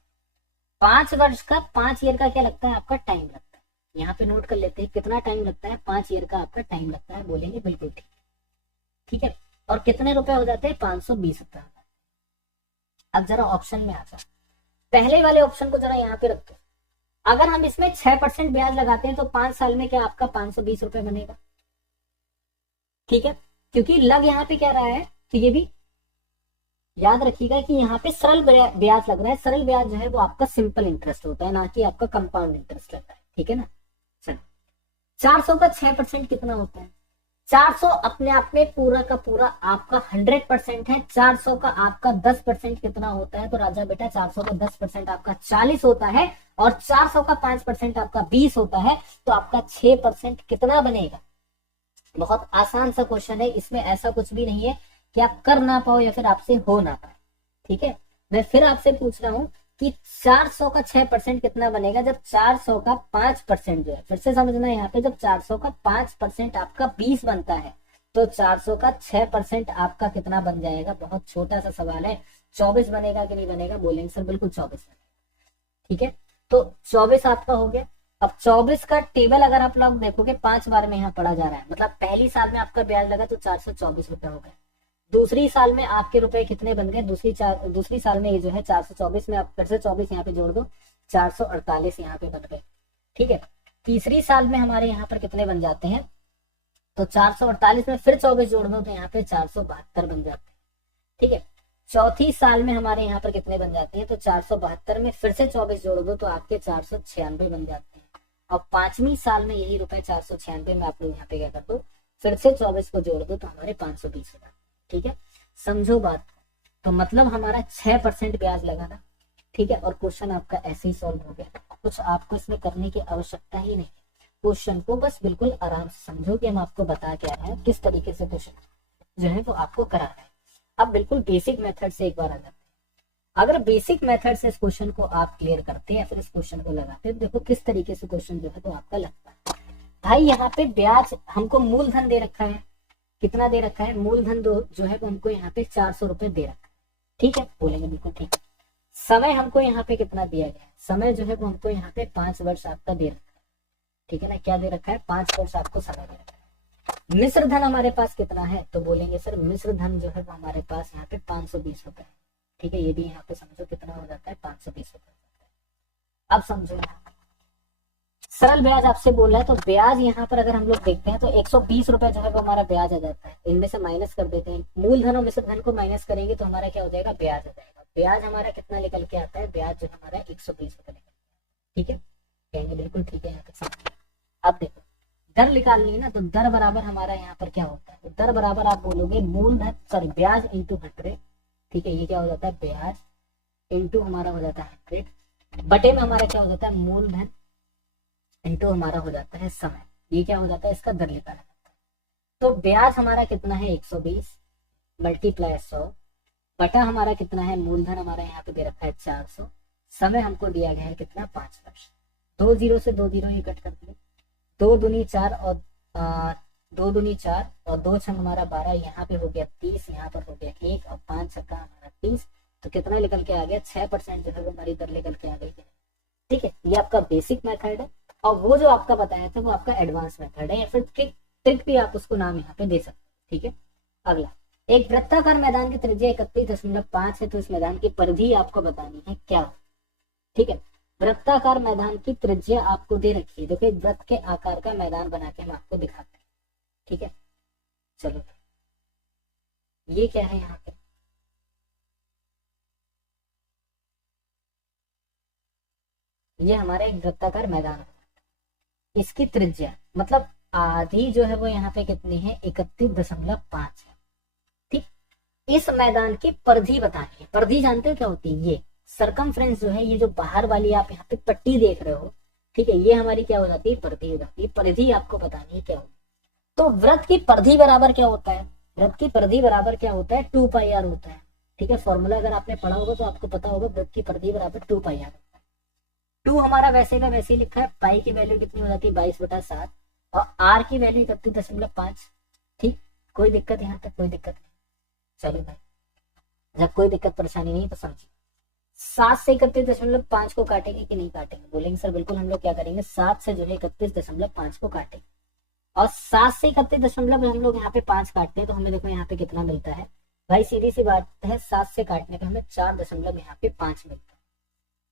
5 वर्ष का, 5 ईयर का क्या लगता है आपका? टाइम लगता है। यहाँ पे नोट कर लेते हैं कितना टाइम लगता है? 5 ईयर का आपका टाइम लगता है। बोलेंगे बिल्कुल ठीक, ठीक है। और कितने रुपए हो जाते हैं? 520 रुपए। अब जरा ऑप्शन में आ जाओ, पहले वाले ऑप्शन को जरा यहाँ पे रख दो। अगर हम इसमें 6% ब्याज लगाते हैं तो 5 साल में क्या आपका 520 रुपए बनेगा? ठीक है, क्योंकि लग यहाँ पे क्या रहा है, तो ये भी याद रखिएगा कि यहाँ पे सरल ब्याज लग रहा है। सरल ब्याज जो है वो आपका सिंपल इंटरेस्ट होता है, ना कि आपका कंपाउंड इंटरेस्ट लगता है। ठीक है ना? चलो, 400 का 6% कितना होता है? 400 अपने आप में पूरा का पूरा आपका 100% है। 400 का आपका 10% कितना होता है? तो राजा बेटा 400 का 10% आपका 40 होता है, और 400 का 5% आपका 20 होता है। तो आपका 6% कितना बनेगा? बहुत आसान सा क्वेश्चन है, इसमें ऐसा कुछ भी नहीं है कि आप कर ना पाओ या फिर आपसे हो ना पाए। ठीक है, मैं फिर आपसे पूछ रहा हूं कि 400 का 6% कितना बनेगा? जब 400 का 5% जो है, फिर से समझना यहाँ पे, जब 400 का 5% आपका 20 बनता है, तो 400 का 6% आपका कितना बन जाएगा? बहुत छोटा सा सवाल है, 24 बनेगा कि नहीं बनेगा? बोलेंगे सर बिल्कुल 24 बनेगा। ठीक है, तो 24 आपका हो गया। अब 24 का टेबल अगर आप लोग देखोगे 5 बार में यहाँ पढ़ा जा रहा है, मतलब पहली साल में आपका ब्याज लगा तो 424 रुपए हो गए। दूसरी साल में आपके रुपए कितने बन गए? दूसरी साल में ये जो है 424 में आप फिर से 24 यहाँ पे जोड़ दो, 448 यहाँ पे बन गए। ठीक है, तीसरी साल में हमारे यहाँ पर कितने बन जाते हैं? तो 448 में फिर 24 जोड़ दो तो यहाँ पे 472 बन जाते हैं। ठीक है, चौथी साल में हमारे यहाँ पर कितने बन जाते हैं? तो 472 में फिर से 24 जोड़ दो तो आपके 496 बन जाते हैं। और 5वीं साल में यही रुपए 496 में आप लोग यहाँ पे क्या कर दो, फिर से 24 को जोड़ दो तो हमारे 520 हो जाते हैं। ठीक है, समझो बात। तो मतलब हमारा 6% ब्याज लगा था। ठीक है, और क्वेश्चन आपका ऐसे ही सॉल्व हो गया। कुछ आपको इसमें करने की आवश्यकता ही नहीं, क्वेश्चन को बस बिल्कुल आराम से समझो कि हम आपको बता क्या रहे हैं, किस तरीके से क्वेश्चन जो है वो आपको करा रहे हैं। अब बिल्कुल बेसिक मेथड से एक बार आ जाते हैं। अगर बेसिक मेथड से इस क्वेश्चन को आप क्लियर करते हैं या फिर इस क्वेश्चन को लगाते हैं, देखो किस तरीके से क्वेश्चन जो है वो आपका लगता है। भाई यहाँ पे ब्याज हमको मूलधन दे रखा है, कितना दे रखा है? मूलधन जो है वो हमको यहाँ पे 400 रुपए दे रखा है। ठीक है, बोलेंगे बिल्कुल ठीक है। समय हमको यहाँ पे कितना दिया गया है? समय जो है वो हमको यहाँ पे 5 वर्ष आपका दे रखा है। ठीक है ना, क्या दे रखा है? 5 वर्ष आपको समय दे रखा है। मिश्र धन हमारे पास कितना है? तो बोलेंगे सर मिश्र धन जो है वो हमारे पास यहाँ पे 520 रुपए है। ठीक है, ये भी यहाँ पे समझो कितना हो जाता है? 520 रुपए। अब समझो, सरल ब्याज आपसे बोल रहा है, तो ब्याज यहाँ पर अगर हम लोग देखते हैं तो 120 रुपए जो है वो हमारा ब्याज आ जाता है। इनमें से माइनस कर देते हैं, मूलधन और मिश्र धन को माइनस करेंगे तो हमारा क्या हो जाएगा? ब्याज आ जाएगा। ब्याज हमारा कितना निकल के आता है? ब्याज जो हमारा 120 रुपए निकल। ठीक है, कहेंगे बिल्कुल ठीक है। यहाँ तक समझ। अब देखो, दर निकालनी है ना, तो दर बराबर हमारा यहाँ पर क्या होता है? तो दर बराबर आप बोलोगे मूलधन, सॉरी ब्याज इंटू 100। ठीक है, ये क्या हो जाता है? ब्याज इंटू हमारा हो जाता है 100, बटे में हमारा क्या हो जाता है? मूलधन इंटू हमारा हो जाता है समय। ये क्या हो जाता है? इसका दर निकाला जाता है। तो ब्याज हमारा कितना है? 120 मल्टीप्लाई 100, बटा हमारा कितना है? मूलधन हमारा यहाँ पे दे रखा है 400, समय हमको दिया गया है कितना? 5 वर्ष। 2 जीरो से 2 जीरो ये कट कर दिए, 2 दूनी 4 और 2 दूनी 4 और 2 छंग हमारा 12, यहाँ पे हो गया 30, यहाँ पर हो गया 1 और 5 छक्का हमारा 30। तो कितना निकल के आ गया? 6% जो है वो हमारी दर निकल के आ गई है। ठीक है, ये आपका बेसिक मेथड है। और वो जो आपका बताया था वो आपका एडवांस मेथड है, या फिर ट्रिक ट्रिक भी आप उसको नाम यहाँ पे दे सकते हैं। ठीक है, अगला, एक वृत्ताकार मैदान की त्रिज्या 31.5 है, तो इस मैदान की परिधि आपको बतानी है क्या हो। ठीक है, वृत्ताकार मैदान की त्रिज्या आपको दे रखी है, देखो एक वृत्त के आकार का मैदान बना के हम आपको दिखाते हैं। ठीक है, चलो ये क्या है यहाँ पे, ये हमारा एक वृत्ताकार मैदान है, इसकी त्रिज्या मतलब आधी जो है वो यहाँ पे कितनी है, 31.5 है। ठीक, इस मैदान की परिधि बतानी है। परिधि जानते हो क्या होती है, ये सरकमफ्रेंस जो है, ये जो बाहर वाली आप यहाँ पे पट्टी देख रहे हो, ठीक है, ये हमारी क्या हो जाती है, परिधि हो जाती है। परिधि आपको बतानी है क्या होगी। तो वृत्त की परिधि बराबर क्या होता है, वृत्त की परिधि बराबर क्या होता है, 2πr होता है। ठीक है, फॉर्मूला अगर आपने पढ़ा होगा तो आपको पता होगा, वृत्त की परिधि बराबर 2πr। 2 हमारा वैसे का वैसे ही लिखा है, पाई की वैल्यू कितनी हो जाती है, 22/7, और आर की वैल्यू 31.5। ठीक, कोई दिक्कत यहाँ तक, कोई दिक्कत नहीं। चलो भाई, जब कोई दिक्कत परेशानी नहीं तो समझिए। 7 से 31.5 को काटेंगे कि नहीं काटेंगे, बोलेंगे सर बिल्कुल हम लोग क्या करेंगे, 7 से जो है 31.5 को काटेंगे, और 7 से 31 हम लोग यहाँ पे 5 काटते हैं तो हमें देखो यहाँ पे कितना मिलता है भाई, सीधी सी बात है, 7 से काटने पे हमें 4 यहाँ पे 5 मिलता है।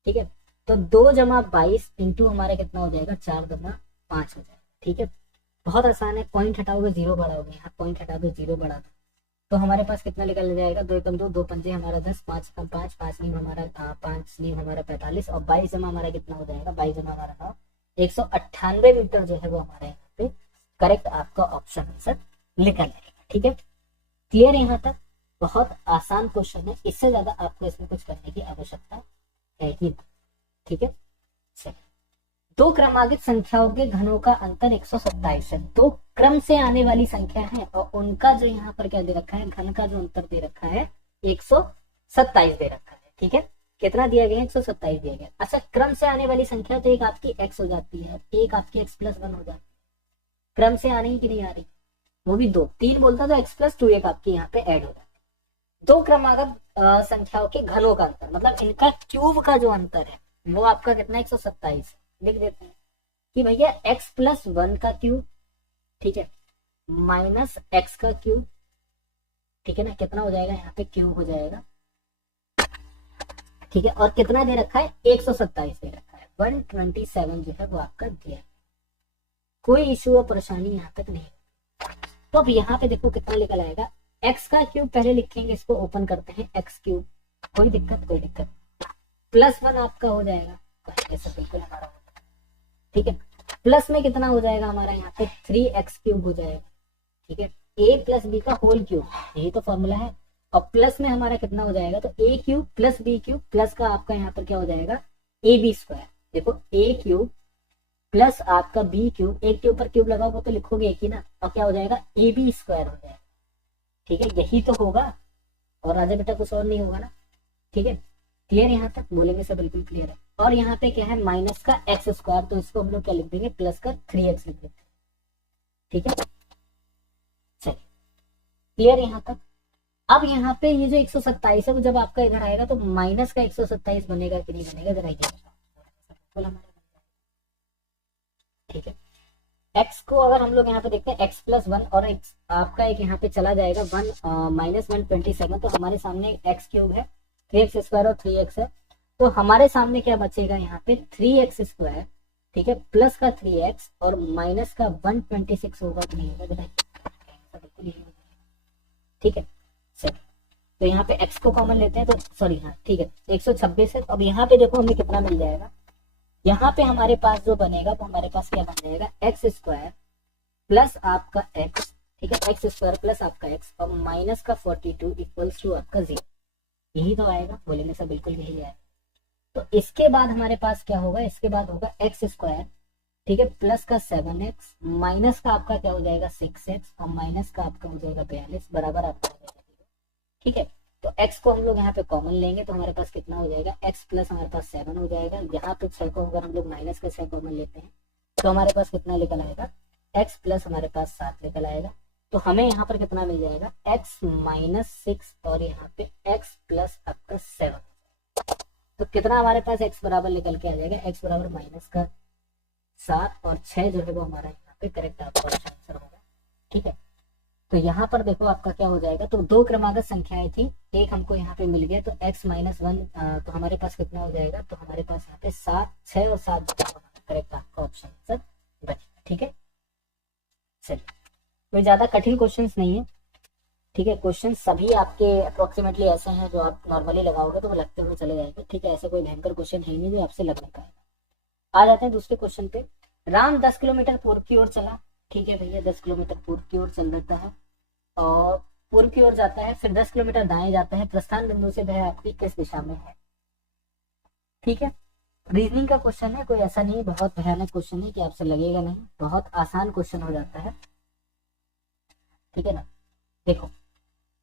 ठीक है, तो 2 - 22 इंटू हमारा कितना हो जाएगा, 4 - 5 हो जाएगा। ठीक है, बहुत आसान है, पॉइंट हटाओगे 0 बढ़ाओगे, यहाँ पॉइंट हटा दो 0 बढ़ा दो, तो हमारे पास कितना निकल जाएगा, 2 एकम 2, 2 पंजे हमारा 10, 5 एकम 5, 5 नीम हमारा 5 नीम हमारा 45, और 22 जमा हमारा कितना हो जाएगा, 22 जमा हमारा 9, 198 मीटर जो है वो हमारे यहाँ पे करेक्ट आपका ऑप्शन आंसर निकल जाएगा। ठीक है, क्लियर यहाँ तक, बहुत आसान क्वेश्चन है, इससे ज्यादा आपको इसमें कुछ करने की आवश्यकता है ही नहीं। ठीक है, चलिए, दो क्रमागत संख्याओं के घनों का अंतर 127 है। दो क्रम से आने वाली संख्या है और उनका जो यहाँ पर क्या दे रखा है, घन का जो अंतर दे रखा है 127 दे रखा है। ठीक है, कितना दिया गया है, 127 दिया गया। अच्छा, क्रम से आने वाली संख्या तो एक आपकी x हो जाती है, एक आपकी x+1 हो जाती है, क्रम से आ रही कि नहीं आ रही, वो भी 2 3 बोलता तो x+2 एक आपकी यहाँ पे ऐड हो जाती है। दो क्रमागत संख्याओं के घनों का अंतर मतलब इनका क्यूब का जो अंतर है वो आपका कितना 127 लिख देते हैं कि भैया x+1 का क्यूब, ठीक है, माइनस x का क्यूब, ठीक है ना, कितना हो जाएगा यहाँ पे क्यूब हो जाएगा। ठीक है, और कितना दे रखा है, 127 दे रखा है, 127 जो है वो आपका दिया। कोई इश्यू और परेशानी यहाँ तक नहीं। तो अब यहाँ पे देखो कितना निकल आएगा, x का क्यूब पहले लिखेंगे, इसको ओपन करते हैं, x क्यूब, कोई दिक्कत कोई दिक्कत, +1 आपका हो जाएगा, ऐसा बिल्कुल हमारा होता है। ठीक है, प्लस में कितना हो जाएगा हमारा यहाँ पे 3x³ हो जाएगा। ठीक है, a+b का होल क्यूब, यही तो फॉर्मूला है, और प्लस में हमारा कितना हो जाएगा, तो a³ + b³ प्लस का आपका यहाँ पर क्या हो जाएगा, ab²। देखो a³ प्लस आपका b³, एक के ऊपर क्यूब लगाओगे तो लिखोगे एक ही ना, और क्या हो जाएगा, ab² हो जाएगा। ठीक है, यही तो होगा, और राजा बेटा कुछ और नहीं होगा ना। ठीक है, क्लियर यहाँ तक, बोलेंगे सब बिल्कुल क्लियर है। और यहाँ पे क्या है, माइनस का x², तो इसको हम लोग क्या लिख देंगे, प्लस का 3x लिख देंगे। ठीक है, चलिए, क्लियर यहाँ तक। अब यहाँ पे ये जो 127 है वो जब आपका इधर आएगा तो माइनस का 127 बनेगा कि नहीं बनेगा, जरा ये। ठीक है, x को अगर हम लोग यहाँ पे देखते हैं x+1 और x आपका एक यहाँ पे चला जाएगा 1 - 127, तो हमारे सामने x³ है, 3x² और 3x है, तो हमारे सामने क्या बचेगा यहाँ पे 3x², ठीक है, प्लस का 3x और माइनस का 126 होगा कि नहीं होगा, बताइए। ठीक है, चलिए, तो यहाँ पे x को कॉमन लेते हैं, तो सॉरी हाँ ठीक है 126 है। अब यहाँ पे देखो हमें कितना मिल जाएगा, यहाँ पे हमारे पास जो बनेगा वो हमारे पास क्या बन जाएगा, x² प्लस आपका x, ठीक है, x² प्लस आपका x और माइनस का 42 इक्वल्स टू आपका 0, यही तो आएगा, बोलेंगे सब बिल्कुल यही आएगा। तो इसके बाद हमारे पास क्या होगा, इसके बाद होगा x², ठीक है, प्लस का 7x माइनस का आपका क्या हो जाएगा 6x और माइनस का आपका हो जाएगा 42 बराबर आपका हो जाएगा। ठीक है, तो x को हम लोग यहाँ पे कॉमन लेंगे तो हमारे पास कितना हो जाएगा, x प्लस हमारे पास 7 हो जाएगा, यहाँ पे 6 को अगर हम लोग माइनस का 6 कॉमन लेते हैं तो हमारे पास कितना निकल आएगा, x प्लस हमारे पास 7 निकल आएगा। तो हमें यहाँ पर कितना मिल जाएगा, x - 6 और यहाँ पे x प्लस आपका 7, तो कितना हमारे पास x बराबर निकल के आ जाएगा, x बराबर माइनस का 7 और 6 जो है वो हमारा यहाँ पे करेक्ट आपका आंसर होगा। ठीक है, तो यहाँ पर देखो आपका क्या हो जाएगा, तो दो क्रमागत संख्याएं थी, एक हमको यहाँ पे मिल गया, तो x-1 तो हमारे पास कितना हो जाएगा, तो हमारे पास यहाँ पे 7, 6 और 7 करेक्ट आपका ऑप्शन आंसर बचेगा। ठीक है, चलिए कोई ज्यादा कठिन क्वेश्चंस नहीं है। ठीक है, क्वेश्चन सभी आपके अप्रोक्सीमेटली ऐसे हैं जो आप नॉर्मली लगाओगे तो वो लगते हुए चले जाएंगे। ठीक है, ऐसे कोई भयंकर क्वेश्चन है नहीं जो आपसे लग नहीं पाएगा। आ जाते हैं दूसरे क्वेश्चन पे। राम 10 किलोमीटर पूर्व की ओर चला। ठीक है भैया, 10 किलोमीटर पूर्व की ओर चल देता है और पूर्व की ओर जाता है, फिर 10 किलोमीटर दाएं जाता है, प्रस्थान बिंदु से वह आपकी किस दिशा में है। ठीक है, रीजनिंग का क्वेश्चन है, कोई ऐसा नहीं बहुत भयानक क्वेश्चन है कि आपसे लगेगा नहीं, बहुत आसान क्वेश्चन हो जाता है। ठीक है ना, देखो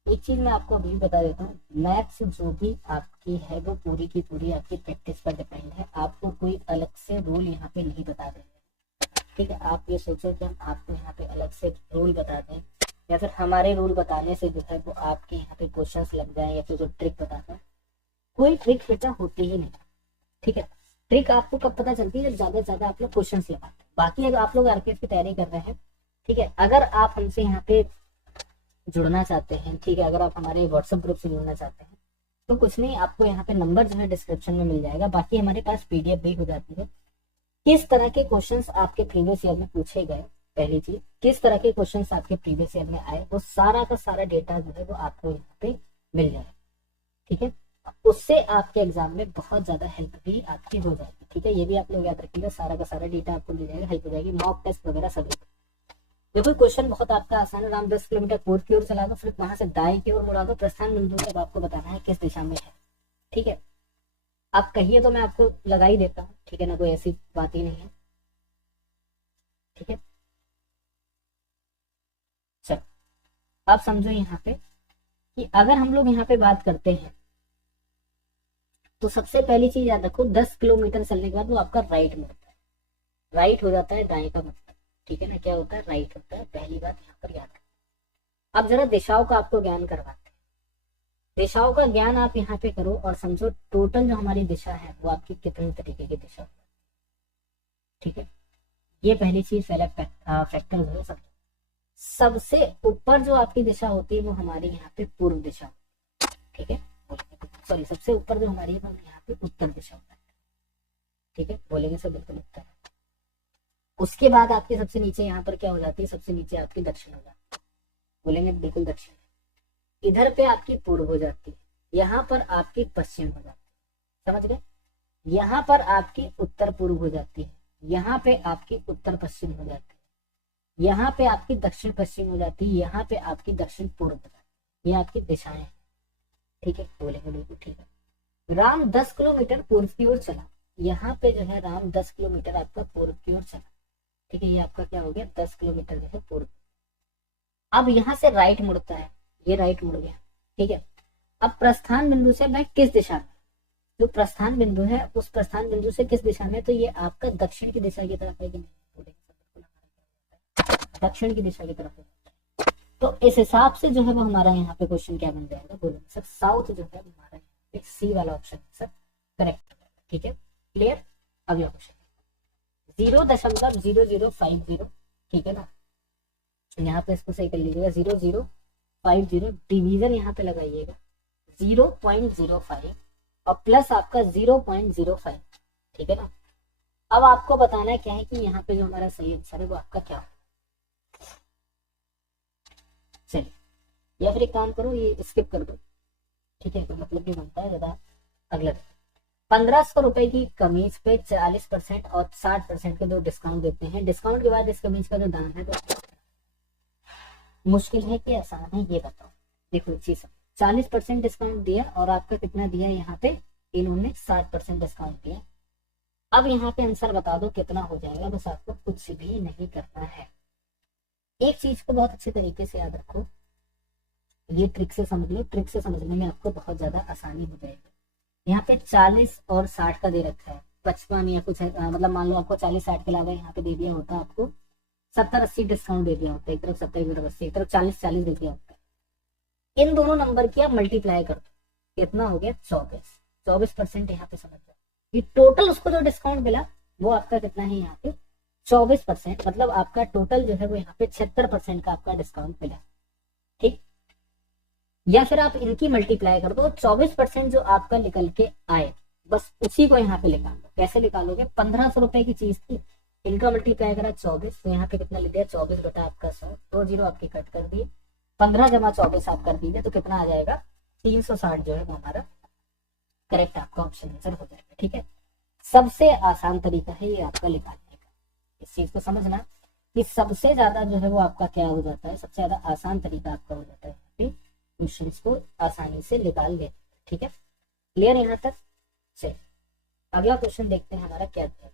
एक चीज मैं आपको अभी बता देता हूँ, मैथ्स जो भी आपकी है वो पूरी की पूरी आपकी प्रैक्टिस पर डिपेंड है। आपको कोई अलग से रूल यहाँ पे नहीं बता देंगे। ठीक है, आप ये सोचो कि हम आपको यहाँ पे अलग से रूल बता दें या फिर हमारे रूल बताने से जो है वो आपके यहाँ पे क्वेश्चंस लग जाए या फिर जो ट्रिक बताते हैं, कोई ट्रिक बेटा होती ही नहीं। ठीक है, ट्रिक आपको कब पता चलती है, जब ज्यादा से ज्यादा आप लोग क्वेश्चंस लगाते हैं। बाकी अगर आप लोग आरपीएफ की तैयारी कर रहे हैं, ठीक है, अगर आप हमसे यहाँ पे जुड़ना चाहते हैं, ठीक है, अगर आप हमारे व्हाट्सएप ग्रुप से जुड़ना चाहते हैं तो कुछ नहीं, आपको यहाँ पे नंबर जो है डिस्क्रिप्शन में मिल जाएगा। बाकी हमारे पास पीडीएफ भी हो जाती है, किस तरह के क्वेश्चंस आपके प्रीवियस ईयर में पूछे गए, पहली चीज किस तरह के क्वेश्चंस आपके प्रीवियस ईयर में आए, वो सारा का सारा डेटा जो है वो आपको यहाँ पे मिल जाएगा। ठीक है, उससे आपके एग्जाम में बहुत ज्यादा हेल्प भी आपकी हो जाएगी। ठीक है, ये भी आप लोग याद रखिएगा, सारा का सारा डेटा आपको मिल जाएगा, हेल्प हो जाएगी, मॉक टेस्ट वगैरह सभी। देखो क्वेश्चन बहुत आपका आसान है, राम 10 किलोमीटर पूर्व की ओर चला दो, फिर वहां से दाएं की ओर मुड़ा दो, प्रस्थान बिंदु तक आपको बताना है किस दिशा में है। ठीक है, आप कहिए तो मैं आपको लगा ही देता हूँ। ठीक है ना, कोई ऐसी बात ही नहीं है। ठीक है, चलो आप समझो यहाँ पे कि अगर हम लोग यहाँ पे बात करते हैं तो सबसे पहली चीज याद रखो, 10 किलोमीटर चलने के बाद वो आपका राइट मुड़ता है, राइट हो जाता है दाएं का मतलब। ठीक है ना, क्या होता है, राइट होता है, पहली बात यहाँ पर याद रखो। अब जरा दिशाओं का आपको ज्ञान करवाते हैं, दिशाओं का ज्ञान आप यहाँ पे करो और समझो टोटल जो हमारी दिशा है वो आपकी कितने तरीके की दिशा है। ठीक है, ये पहली चीज, पहला फैक्टर जो है समझो। सबसे ऊपर जो आपकी दिशा होती है वो हमारी यहाँ पे पूर्व दिशा। ठीक है, सॉरी, सबसे ऊपर जो हमारी है वो यहाँ पे उत्तर दिशा होता है। ठीक है, बोलेंगे सब बिल्कुल उत्तर। उसके बाद आपके सबसे नीचे यहाँ पर क्या हो जाती है, सबसे नीचे आपकी दक्षिण हो जाती है, बोलेंगे बिल्कुल दक्षिण। इधर पे आपकी पूर्व हो जाती है, यहाँ पर आपकी पश्चिम हो जाती है, समझ गए, यहाँ पर आपकी उत्तर पूर्व हो जाती है, यहाँ पे आपकी उत्तर पश्चिम हो जाती है, यहाँ पे आपकी दक्षिण पश्चिम हो जाती है, यहाँ पे आपकी दक्षिण पूर्व हो जाती है। ये आपकी दिशाएं हैं। ठीक है, बोलेंगे बिल्कुल ठीक है। राम 10 किलोमीटर पूर्व की ओर चला, यहाँ पे जो है राम 10 किलोमीटर आपका पूर्व की ओर चला। ठीक है, ये आपका क्या हो गया, 10 किलोमीटर जो है पूर्व। अब यहाँ से राइट मुड़ता है, ये राइट मुड़ गया। ठीक है, अब प्रस्थान बिंदु से मैं किस दिशा में, जो प्रस्थान बिंदु है उस प्रस्थान बिंदु से किस दिशा में, तो ये आपका दक्षिण की दिशा की तरफ है कि नहीं, दक्षिण की दिशा की तरफ है। तो इस हिसाब से जो है वो हमारा यहाँ पे क्वेश्चन क्या बन जाएगा, बोलेंगे सर साउथ जो है हमारा यहाँ पे सी वाला ऑप्शन है सर करेक्ट। ठीक है, क्लियर। अगला क्वेश्चन 0.0050। ठीक है ना, यहाँ पे इसको सही कर लीजिएगा, 0050 डिवीजन यहाँ पे लगाइएगा 0.05 और प्लस आपका 0.05। ठीक है ना, अब आपको बताना है क्या है कि यहाँ पे जो हमारा सही आंसर है वो आपका क्या हो। चलिए, या फिर एक काम करो, ये स्किप कर दो। ठीक है, तो मतलब भी बनता है ज्यादा। अगला 1500 रुपए की कमीज पे 40% और 60% के दो डिस्काउंट देते हैं। डिस्काउंट के बाद इस कमीज का जो दाम है तो मुश्किल है कि आसान है, ये बताओ। देखो चीज 40% डिस्काउंट दिया और आपका कितना दिया, यहाँ पे इन्होंने 60% डिस्काउंट दिया। अब यहाँ पे आंसर बता दो कितना हो जाएगा, बस आपको कुछ भी नहीं करना है। एक चीज को बहुत अच्छे तरीके से याद रखो, ये ट्रिक से समझ लो, ट्रिक से समझने में आपको बहुत ज्यादा आसानी हो जाएगी। यहाँ पे 40 और 60 का दे रखा है, 55 या कुछ है, मतलब मान लो आपको 40-60 के अलावा यहाँ पे दे दिया होता, आपको 70-80 डिस्काउंट दे दिया होता, एक तरफ 70 एक तरफ 80, एक तरफ 40-40 दे दिया होता। इन दोनों नंबर की आप मल्टीप्लाई कर दो, कितना हो गया 24% यहाँ पे समझ जाओ। ये टोटल उसको जो डिस्काउंट मिला वो आपका कितना है यहाँ पे 24%, मतलब आपका टोटल जो है वो यहाँ पे 76% का आपका डिस्काउंट मिला। ठीक, या फिर आप इनकी मल्टीप्लाई कर दो, 24% जो आपका निकल के आए बस उसी को यहाँ पे निकालो। कैसे निकालोगे, 1500 रुपए की चीज थी, इनका मल्टीप्लाई करा 24, तो यहाँ पे कितना लिख दिया 24 बटा आपका 100, 2 जीरो आपके कट कर दिए, 15 जमा 24 आप कर दीजिए, तो कितना आ जाएगा 360 जो है वो हमारा करेक्ट आपका ऑप्शन आंसर हो जाएगा। ठीक है, सबसे आसान तरीका है ये आपका निकालने का, इस चीज को समझना कि सबसे ज्यादा जो है वो आपका क्या हो जाता है, सबसे ज्यादा आसान तरीका आपका हो जाता है क्वेश्चन को आसानी से निकाल ले। ठीक है, क्लियर यहाँ तक। चलिए अगला क्वेश्चन देखते हैं हमारा क्या है।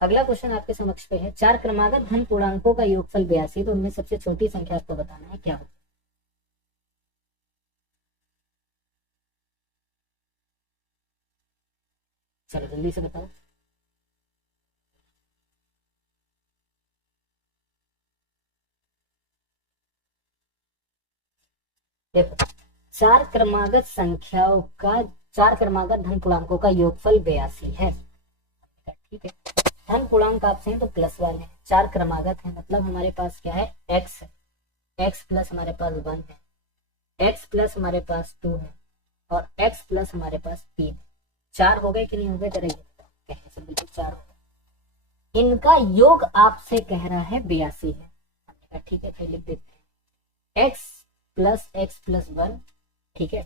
अगला क्वेश्चन आपके समक्ष पे है, 4 क्रमागत धन पूर्णांकों का योगफल 82, तो उनमें सबसे छोटी संख्या आपको बताना है क्या हो। चलो जल्दी से बताओ। देखो, 4 क्रमागत संख्याओं का, 4 क्रमागत धन पूर्णांकों का योगफल 82 है। ठीक है, धन पूर्णांक आपसे तो प्लस वाले हैं, 4 क्रमागत है, मतलब हमारे पास क्या है x है, x प्लस हमारे पास 1 है, x प्लस हमारे पास 2 है, और x प्लस हमारे पास 3 है। 4 हो गए कि नहीं हो गए, जरा ये बताओ। कहने से बिल्कुल 4 हो गए, इनका योग आपसे कह रहा है 82 है। ठीक है, फिर लिख देते हैं x प्लस 1, ठीक है,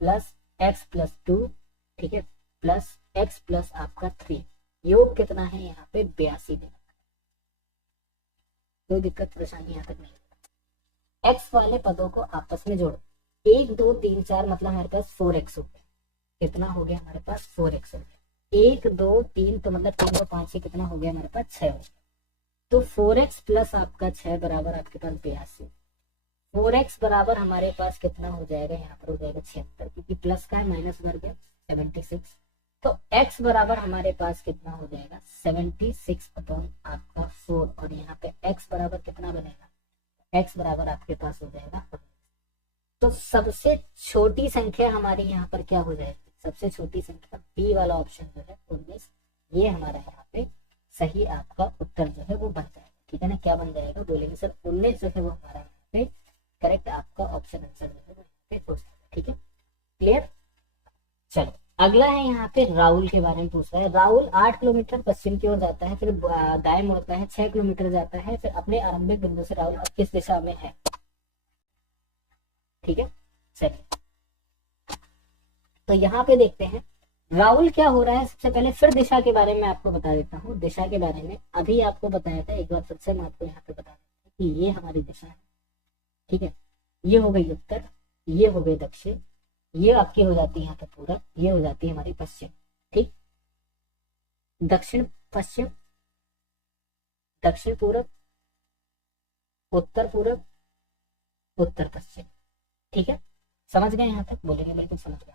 प्लस x प्लस 2, ठीक है, प्लस x प्लस आपका 3, योग कितना है यहाँ पे 82 देना। कोई दिक्कत परेशानी यहाँ तक नहीं। x वाले पदों को आपस में जोड़ो, 1 2 3 4, मतलब हमारे पास 4x हो गया। कितना हो गया हमारे पास 4x हो गया, 1 2 3, तो मतलब 3 2 5 से कितना हो गया हमारे पास 6 हो गया। तो 4x प्लस आपका 6 बराबर आपके पास 82। 4x बराबर हमारे पास कितना हो जाएगा, यहाँ पर हो जाएगा 76, क्योंकि प्लस का है माइनस बढ़ गया 76। तो x बराबर हमारे पास कितना हो जाएगा 76 अपॉन आपका 4, और यहाँ पे x बराबर कितना बनेगा, x बराबर आपके पास हो जाएगा। तो सबसे छोटी संख्या हमारी यहाँ पर क्या हो जाएगी, सबसे छोटी संख्या बी वाला ऑप्शन जो है 19, ये हमारा यहाँ पे सही आपका उत्तर जो है वो बन जाएगा। ठीक है ना, क्या बन जाएगा, बोलेंगे सर 19 जो है वो हमारा यहाँ पे करेक्ट आपका ऑप्शन आंसर जो है वो यहाँ पे हो जाएगा। ठीक है, क्लियर। चलो अगला है यहाँ पे राहुल के बारे में पूछ रहा है। राहुल 8 किलोमीटर पश्चिम की ओर जाता है, फिर दाएं मुड़ता है, 6 किलोमीटर जाता है, फिर अपने आरंभिक बिंदु से राहुल अब किस दिशा में है। ठीक है, चलिए तो यहाँ पे देखते हैं राहुल क्या हो रहा है। सबसे पहले फिर दिशा के बारे में आपको बता देता हूँ, दिशा के बारे में अभी आपको बताया था, एक बार फिर से मैं आपको यहाँ पे बता देता हूँ कि ये हमारी दिशा है। ठीक है, ये हो गई उत्तर, ये हो गई दक्षिण, ये आपकी हो जाती है यहाँ पे पूरब, ये हो जाती है हमारी पश्चिम। ठीक, दक्षिण पश्चिम, दक्षिण पूरब, उत्तर पूरब, उत्तर पश्चिम। ठीक है, समझ गए यहाँ तक, बोलेंगे बिल्कुल समझ गए।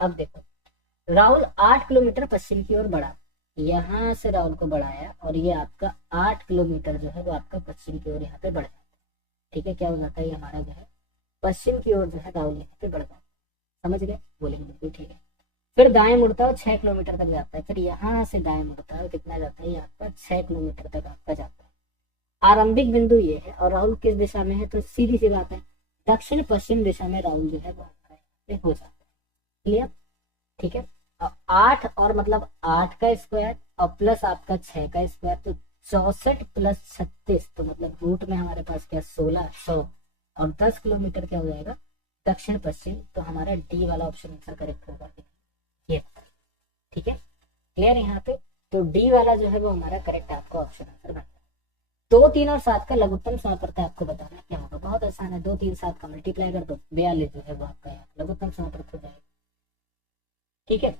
अब देखो, राहुल 8 किलोमीटर पश्चिम की ओर बढ़ा, यहां से राहुल को बढ़ाया, और ये आपका 8 किलोमीटर जो है वो आपका पश्चिम की ओर यहाँ पे बढ़ जाता है। ठीक है, क्या हो जाता है ये हमारा जो है पश्चिम की ओर जो है राहुल यहाँ पे बढ़ जाता है। समझ गए, बोलेंगे बिल्कुल ठीक है। फिर दाएं मुड़ता है, 6 किलोमीटर तक जाता है, फिर यहाँ से दाएं मुड़ता है, कितना जाता है यहाँ पर 6 किलोमीटर तक आपका जाता है। आरंभिक बिंदु ये है, और राहुल किस दिशा में है, तो सीधी सी बात है दक्षिण पश्चिम दिशा में राहुल जो है वो हमारे यहाँ पे हो जाता है। क्लियर, ठीक है। 8 और मतलब 8 का स्क्वायर और प्लस आपका 6 का स्क्वायर, तो 64 प्लस 36, तो मतलब रूट में हमारे पास क्या 16, 100, और 10 किलोमीटर क्या हो जाएगा दक्षिण पश्चिम, तो हमारा डी वाला ऑप्शन आंसर करेक्ट होगा ये। ठीक है, क्लियर यहाँ पे। तो डी वाला जो है वो हमारा करेक्ट आपका ऑप्शन आंसर बनता है। 2 3 और 7 का लघुत्तम समापवर्त आपको बताना क्या होगा, बहुत आसान है, 2 3 7 का मल्टीप्लाई कर दो, 42 जो है वो आपका लघुत्तम समापवर्त हो जाएगा। ठीक है,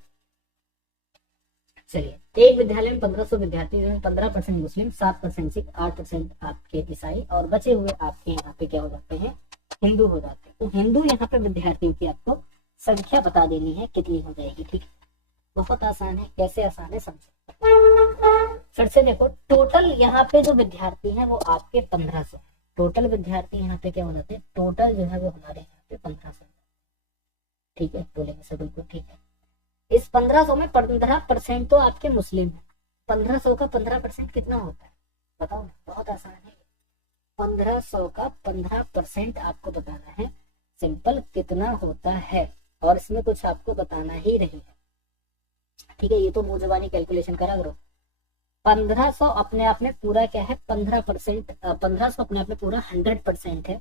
चलिए एक विद्यालय में 1500 विद्यार्थी जो है 15% मुस्लिम, 7% सिख, 8% आपके ईसाई, और बचे हुए आपके यहाँ पे क्या हो जाते हैं हिंदू हो जाते हैं। तो हिंदू यहाँ पे विद्यार्थियों की आपको संख्या बता देनी है कितनी हो जाएगी। ठीक है, बहुत आसान है, कैसे आसान है समझो। फिर से देखो, टोटल यहाँ पे जो विद्यार्थी हैं वो आपके 1500, टोटल विद्यार्थी यहाँ पे क्या हो जाते हैं, टोटल जो है वो हमारे यहाँ पे 1500। ठीक है, बोलेंगे सब बिल्कुल ठीक है। इस 1500 में 15% तो आपके मुस्लिम है। 1500 का 15% कितना होता है बताओ ना, बहुत आसान है। 1500 का 15% आपको बताना है, सिंपल कितना होता है, और इसमें कुछ आपको बताना ही नहीं है, ठीक है। ये तो मुंह जबानी कैलकुलेशन करा करो। 1500 अपने आप में पूरा क्या है, 15%। 1500 अपने आप में पूरा 100% है,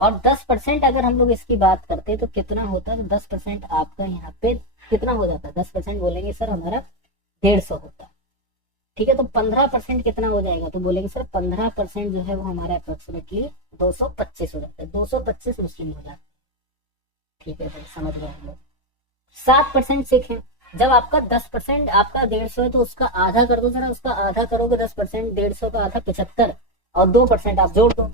और 10% अगर हम लोग इसकी बात करते हैं तो कितना होता है, तो 10% आपका यहाँ पे कितना हो जाता है, 10% बोलेंगे सर हमारा 150 होता है, ठीक है। तो 15% कितना हो जाएगा, तो बोलेंगे सर 15% जो है वो हमारा अप्रोक्सीमेटली 225 हो जाता है, 225 मुस्लिम हो जाता है, ठीक है। तो समझ गए हम लोग। 7% सिख है। जब आपका 10% आपका 150 है तो उसका आधा कर दो जरा, उसका आधा करोगे 10%, 150 का आधा 75, और 2% आप जोड़ दो,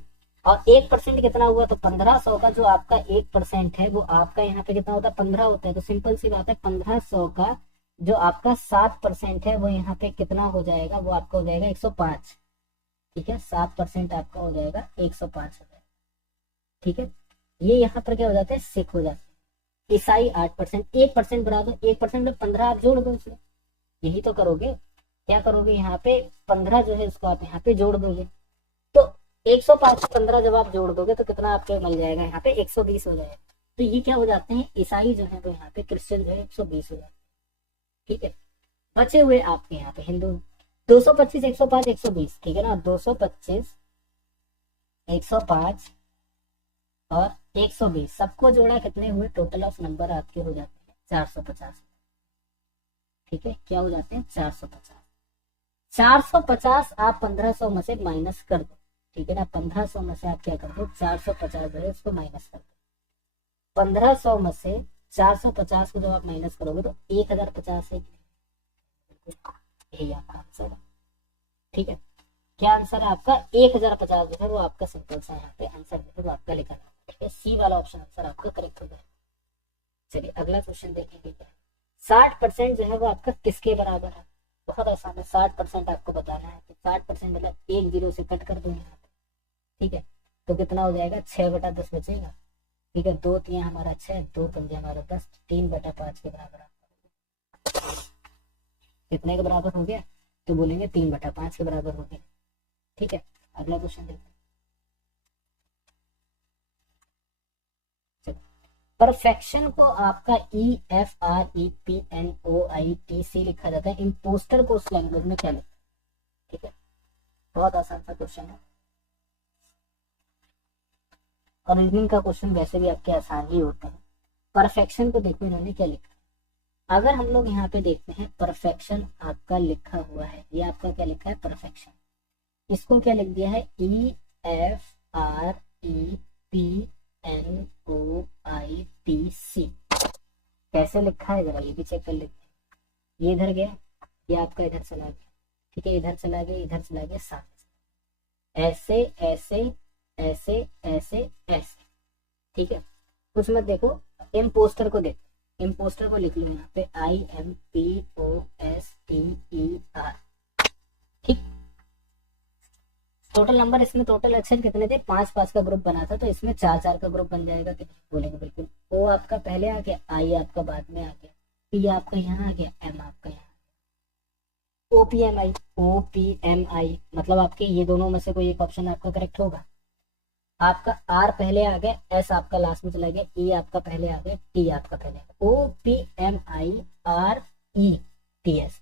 और 1% कितना हुआ, तो 1500 का जो आपका 1% है वो आपका यहाँ पे कितना होता है, 15 होता है। तो सिंपल सी बात है, 1500 का जो आपका 7% है वो यहाँ पे कितना हो जाएगा, वो आपका हो जाएगा 105, ठीक है। 7% आपका हो जाएगा 105 हो जाएगा, ठीक है। ये यहाँ पर क्या हो जाता है, सिख हो जाता है। ईसाई 8%, 1% बढ़ा दो, 1% में 15 आप जोड़ दो उसमें, यही तो करोगे। क्या करोगे यहाँ पे, 15 जो है उसको आप यहाँ पे जोड़ दोगे, तो 105 से 15 जब आप जोड़ दोगे तो कितना आपको मिल जाएगा, यहाँ पे 120 हो जाएगा। तो ये क्या हो जाते हैं, ईसाई जो है वो यहाँ पे, क्रिश्चियन जो है 120 हो जाते हैं, ठीक है। बचे हुए आपके यहाँ पे हिंदू 225, 105, 120, ठीक है ना। 225, 105 और 120 सबको जोड़ा कितने हुए, टोटल ऑफ नंबर आपके हो जाते हैं 450, ठीक है। क्या हो जाते हैं, 450। 450 आप 1500 में से माइनस कर दो, ठीक है ना। 1500 में से आप क्या कर दो, 450 जो है उसको माइनस कर दो। 1500 में से 450 को जब आप माइनस करोगे तो 1050 है, यही आपका आंसर है, ठीक है। क्या आंसर है आपका, 1050 जो है वो आपका सिंपल सा यहाँ पे आंसर जो है वो आपका लिखा है, ठीक है। सी वाला ऑप्शन आंसर आपका करेक्ट हो जाएगा। चलिए अगला क्वेश्चन देखेंगे क्या। 60% जो है वो आपका किसके बराबर है, बहुत आसान है। 60% आपको बताना है, तो 60% मतलब 1 0 से कट कर दो यहाँ पे, ठीक है। तो कितना हो जाएगा, 6/10 बचेगा, ठीक है। 2 3 हमारा 6, 2 5 हमारा 10, 3/5 के बराबर कितने के बराबर हो गया, तो बोलेंगे 3/5 के बराबर हो गया, ठीक है। अगला क्वेश्चन देखते हैं। परफेक्शन को आपका EFREPNOITC लिखा जाता है, इम्पोस्टर को उस लैंग्वेज में क्या लिखा है, ठीक है। बहुत आसान सा क्वेश्चन है, और रीजनिंग का क्वेश्चन वैसे भी आपके आसान ही होते हैं। परफेक्शन को देखो इन्होंने क्या लिखा है। अगर हम लोग यहाँ पे देखते हैं, परफेक्शन आपका लिखा हुआ है, ये आपका क्या लिखा है, परफेक्शन। इसको क्या लिख दिया है, EFREPNOITC। कैसे लिखा है जरा ये भी चेक कर लेते हैं। ये इधर गया, ये आपका इधर चला गया, ठीक है। इधर चला गया, इधर चला गया, साथ ऐसे ऐसे ऐसे ऐसे ऐसे, ठीक है। कुछ मत देखो, इम्पोस्टर को देखो, इम्पोस्टर को लिख लो यहाँ पे IMPOSTER, ठीक। टोटल नंबर इसमें, टोटल अक्षर कितने थे, 5 5 का ग्रुप बना था, तो इसमें 4 4 का ग्रुप बन जाएगा, कितने बोलेंगे, बिल्कुल। O आपका पहले आ गया, I आपका बाद में आ गया, P आपका यहाँ आ गया, M आपका यहाँ, OPMI मतलब आपके ये दोनों में से कोई एक ऑप्शन आपका करेक्ट होगा। आपका R पहले आ गया, S आपका लास्ट में चला गया, E आपका पहले आ गया, T आपका पहले आ गया, OPMIRETS,